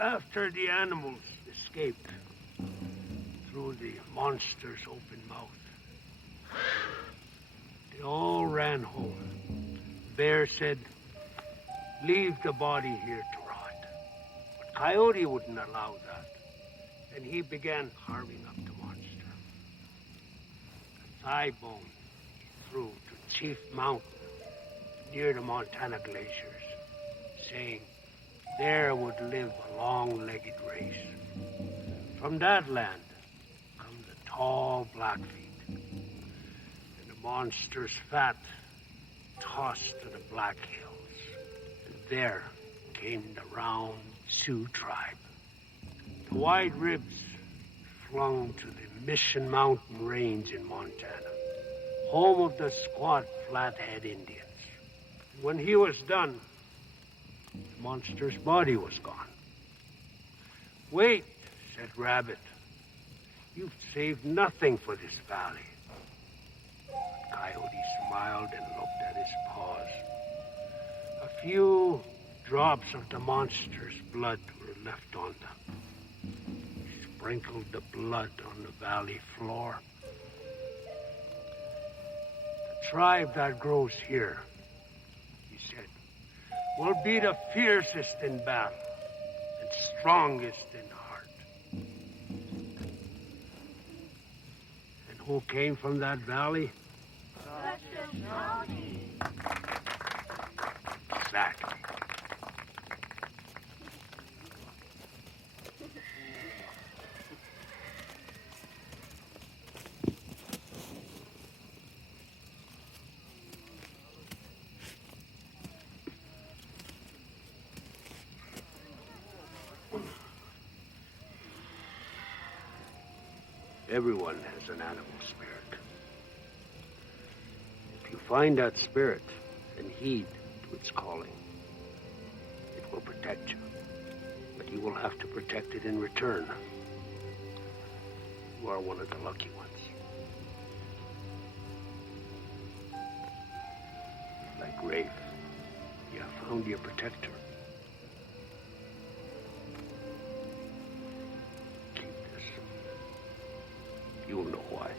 After the animals escaped through the monster's open mouth, they all ran home. Bear said, "Leave the body here to rot." But Coyote wouldn't allow that, and he began carving up the monster. The thigh bone he threw to Chief Mountain near the Montana glaciers, saying there would live a long-legged race. From that land come the tall Blackfeet, and the monster's fat tossed to the Black Hills. And there came the round Sioux tribe. The White Ribs flung to the Mission Mountain Range in Montana, home of the squat Flathead Indians. When he was done, the monster's body was gone. "Wait," said Rabbit. "You've saved nothing for this valley." But Coyote smiled and looked at his paws. A few drops of the monster's blood were left on them. He sprinkled the blood on the valley floor. "The tribe that grows here," he said, "will be the fiercest in battle and strongest in heart." And who came from that valley? Exactly. Everyone has an animal spirit. If you find that spirit and heed to its calling, it will protect you. But you will have to protect it in return. You are one of the lucky ones. Like Rafe, you have found your protector. You'll know why.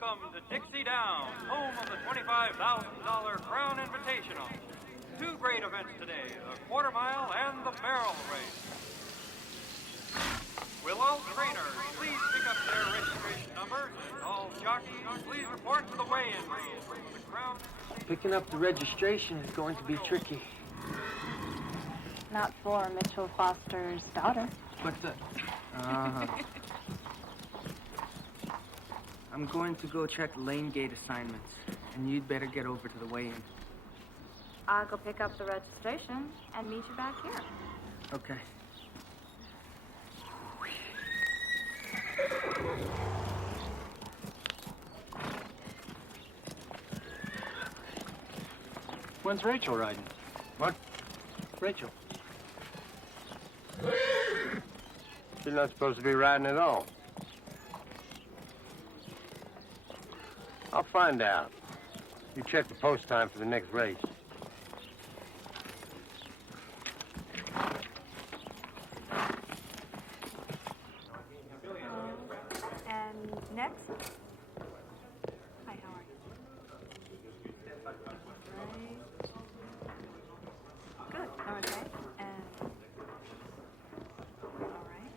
Welcome to Dixie Downs, home of the $25,000 Crown Invitational. Two great events today, the quarter mile and the barrel race. Will all trainers please pick up their registration numbers, and all jockeys please report to the weigh-in room for the Crown. Picking up the registration is going to be tricky. Not for Mitchell Foster's daughter. But I'm going to go check lane gate assignments, and you'd better get over to the weigh-in. I'll go pick up the registration and meet you back here. Okay. When's Rachel riding? What? Rachel. She's not supposed to be riding at all. I'll find out. You check the post time for the next race. And next? Hi, how are you? Good. Okay. And all right.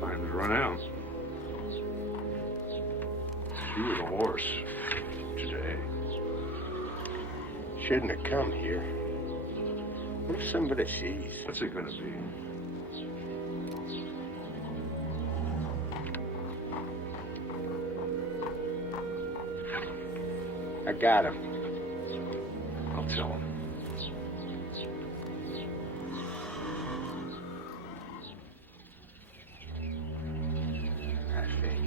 Time's run out. You were the horse today. Shouldn't have come here. What if somebody sees? What's it gonna be? I got him. I'll tell him. I think.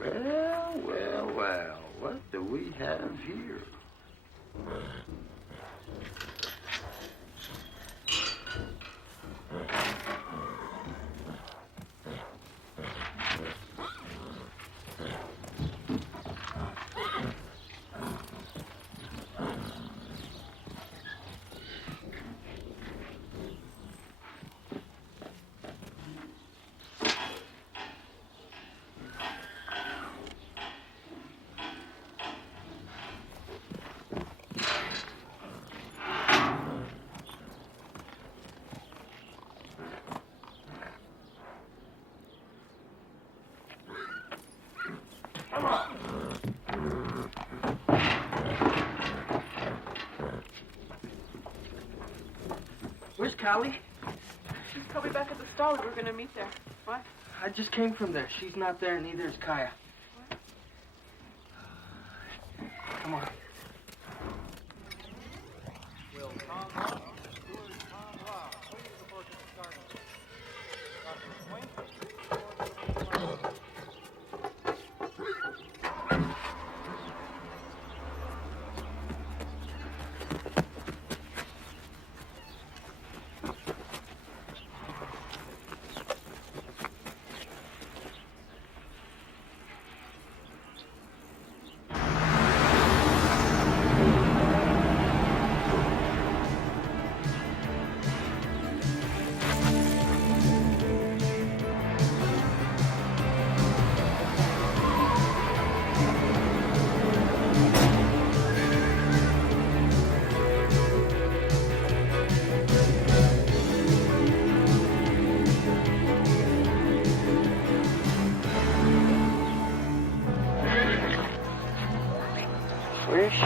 Well, what do we have here? Where's Callie? She's probably back at the stall. We were going to meet there. What? I just came from there. She's not there, and neither is Kaya. What? Come on. Will Tom Ross, Stewart Tom Ross, please report to the starting. Dr. Swain, Where is she?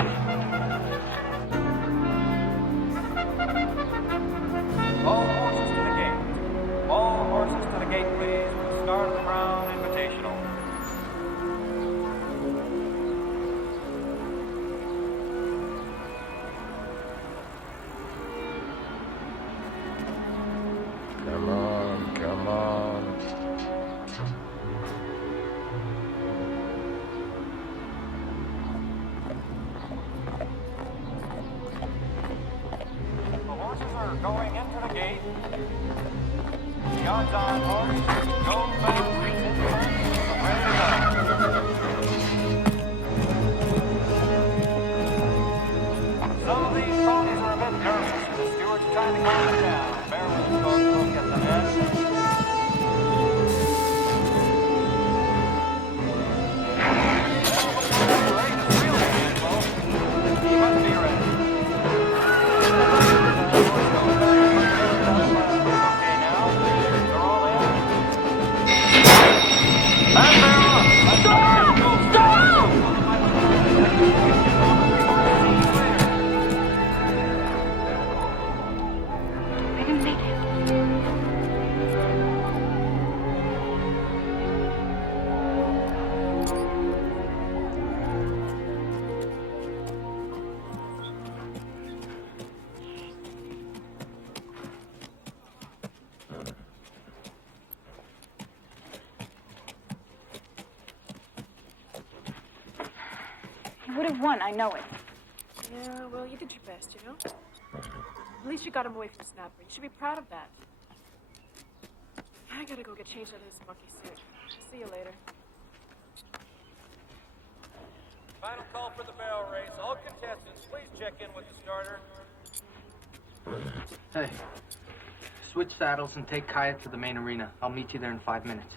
all horses to the gate. All horses to the gate, please, for the start of the Crown Invitational. Come on, come on. You would have won, I know it. Yeah, well, you did your best, you know? At least you got him away from Snapper. You should be proud of that. I gotta go get changed out of this monkey suit. See you later. Final call for the barrel race. All contestants, please check in with the starter. Hey, switch saddles and take Kaya to the main arena. I'll meet you there in 5 minutes.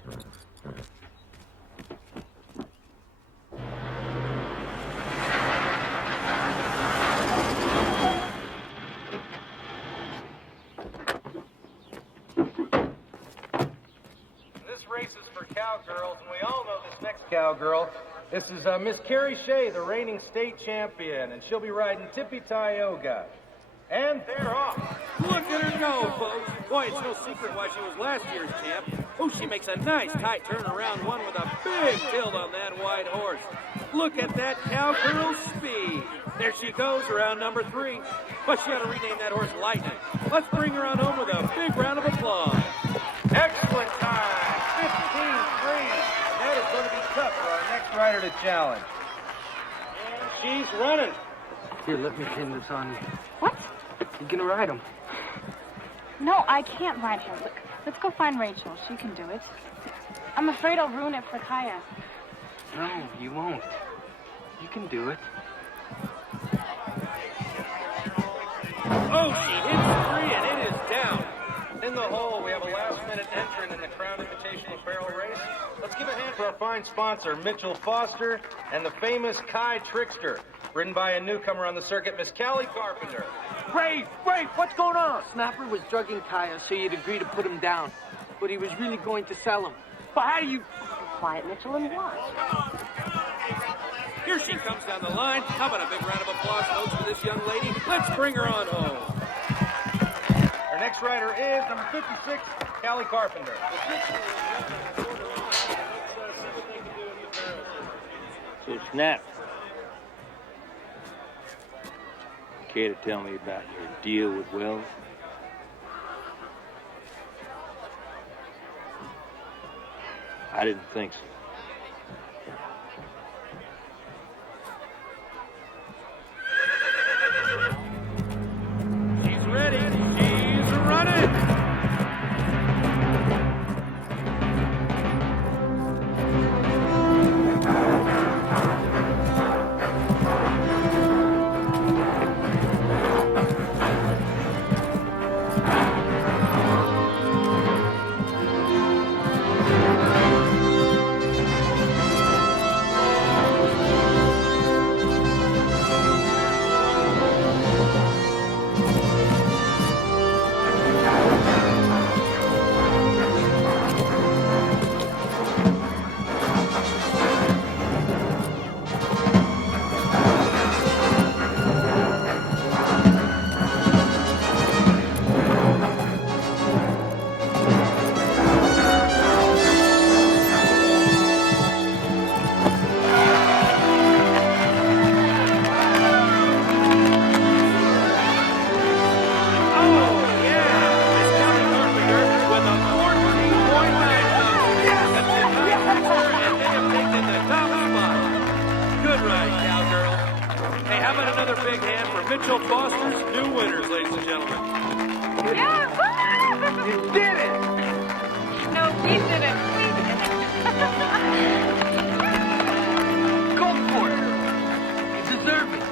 This race is for cowgirls, and we all know this next cowgirl. This is Miss Carrie Shea, the reigning state champion, and she'll be riding Tippy Tioga. And they're off. Look at her go, folks. Boy, it's no secret why she was last year's champ. Oh, she makes a nice tight turn around one with a big tilt on that white horse. Look at that cowgirl speed. There she goes, around number 3. But she ought to rename that horse Lightning. Let's bring her on home with a big round of applause. Excellent time. 15-3. That is going to be tough for our next rider to challenge. And she's running. Here, let me pin this on you. What? You gonna ride him? No, I can't ride him. Look, let's go find Rachel. She can do it. I'm afraid I'll ruin it for Kaya. No, you won't. You can do it. Oh, she hits 3 and it is down. In the hole, we have a last-minute entrant in the Crown Invitational Barrel Race. Let's give a hand for our fine sponsor, Mitchell Foster, and the famous Kai Trickster, ridden by a newcomer on the circuit, Miss Callie Carpenter. Rafe, what's going on? Snapper was drugging Kaya so you'd agree to put him down. But he was really going to sell him. But how do you... Quiet, Mitchell, and watch. Here she comes down the line. How about a big round of applause, folks, for this young lady? Let's bring her on home. Our next rider is number 56, Callie Carpenter. So, Snap, care to tell me about your deal with Wells? I didn't think so. She's ready. She's running. Mitchell Foster's new winners, ladies and gentlemen. Yeah! You did it! No, we did it. We did it. Go for it. You deserve it.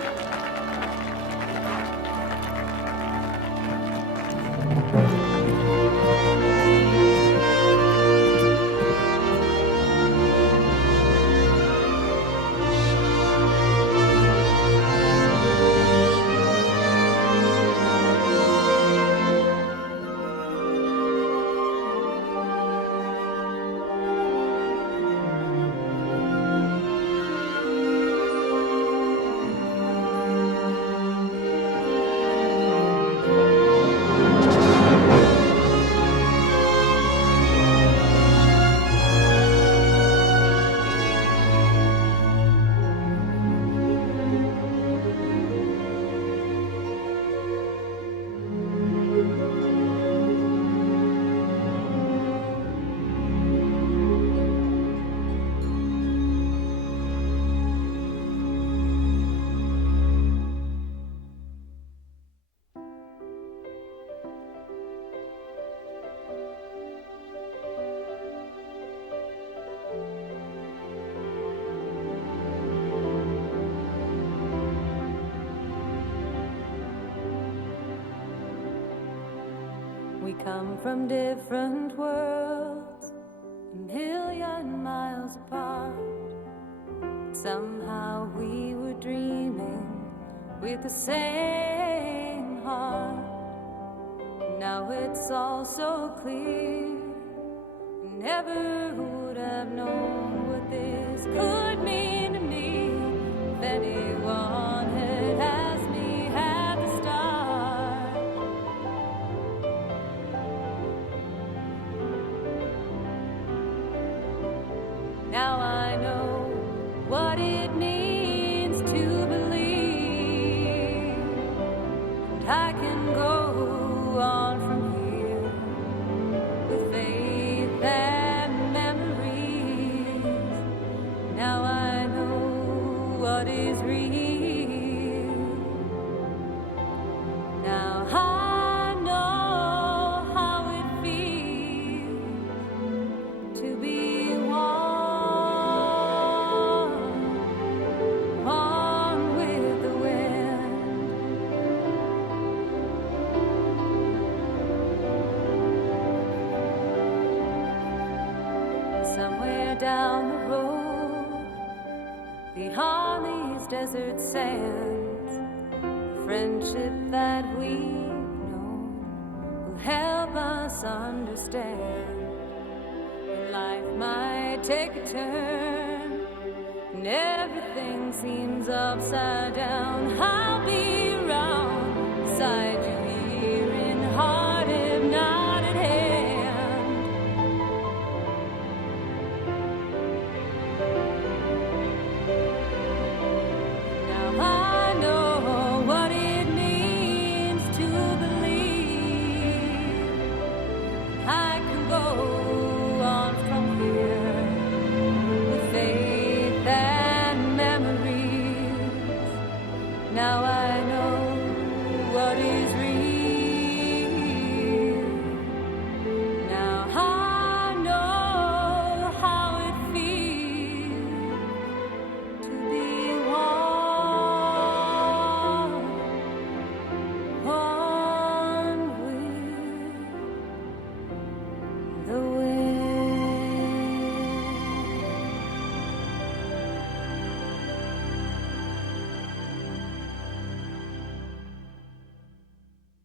We come from different worlds, a million miles apart. Somehow we were dreaming with the same heart. Now it's all so clear. Never would have known what this could mean to me if anyone had asked me at the start. Now I know what it means to believe, and I can go on from here with faith and memories. Now I know what is real. Now I know how it feels to be one with the wind. Somewhere down the road, beyond these desert sands, the friendship that we've known will help us understand. And life might take a turn, and everything seems upside down. I'll be around beside you.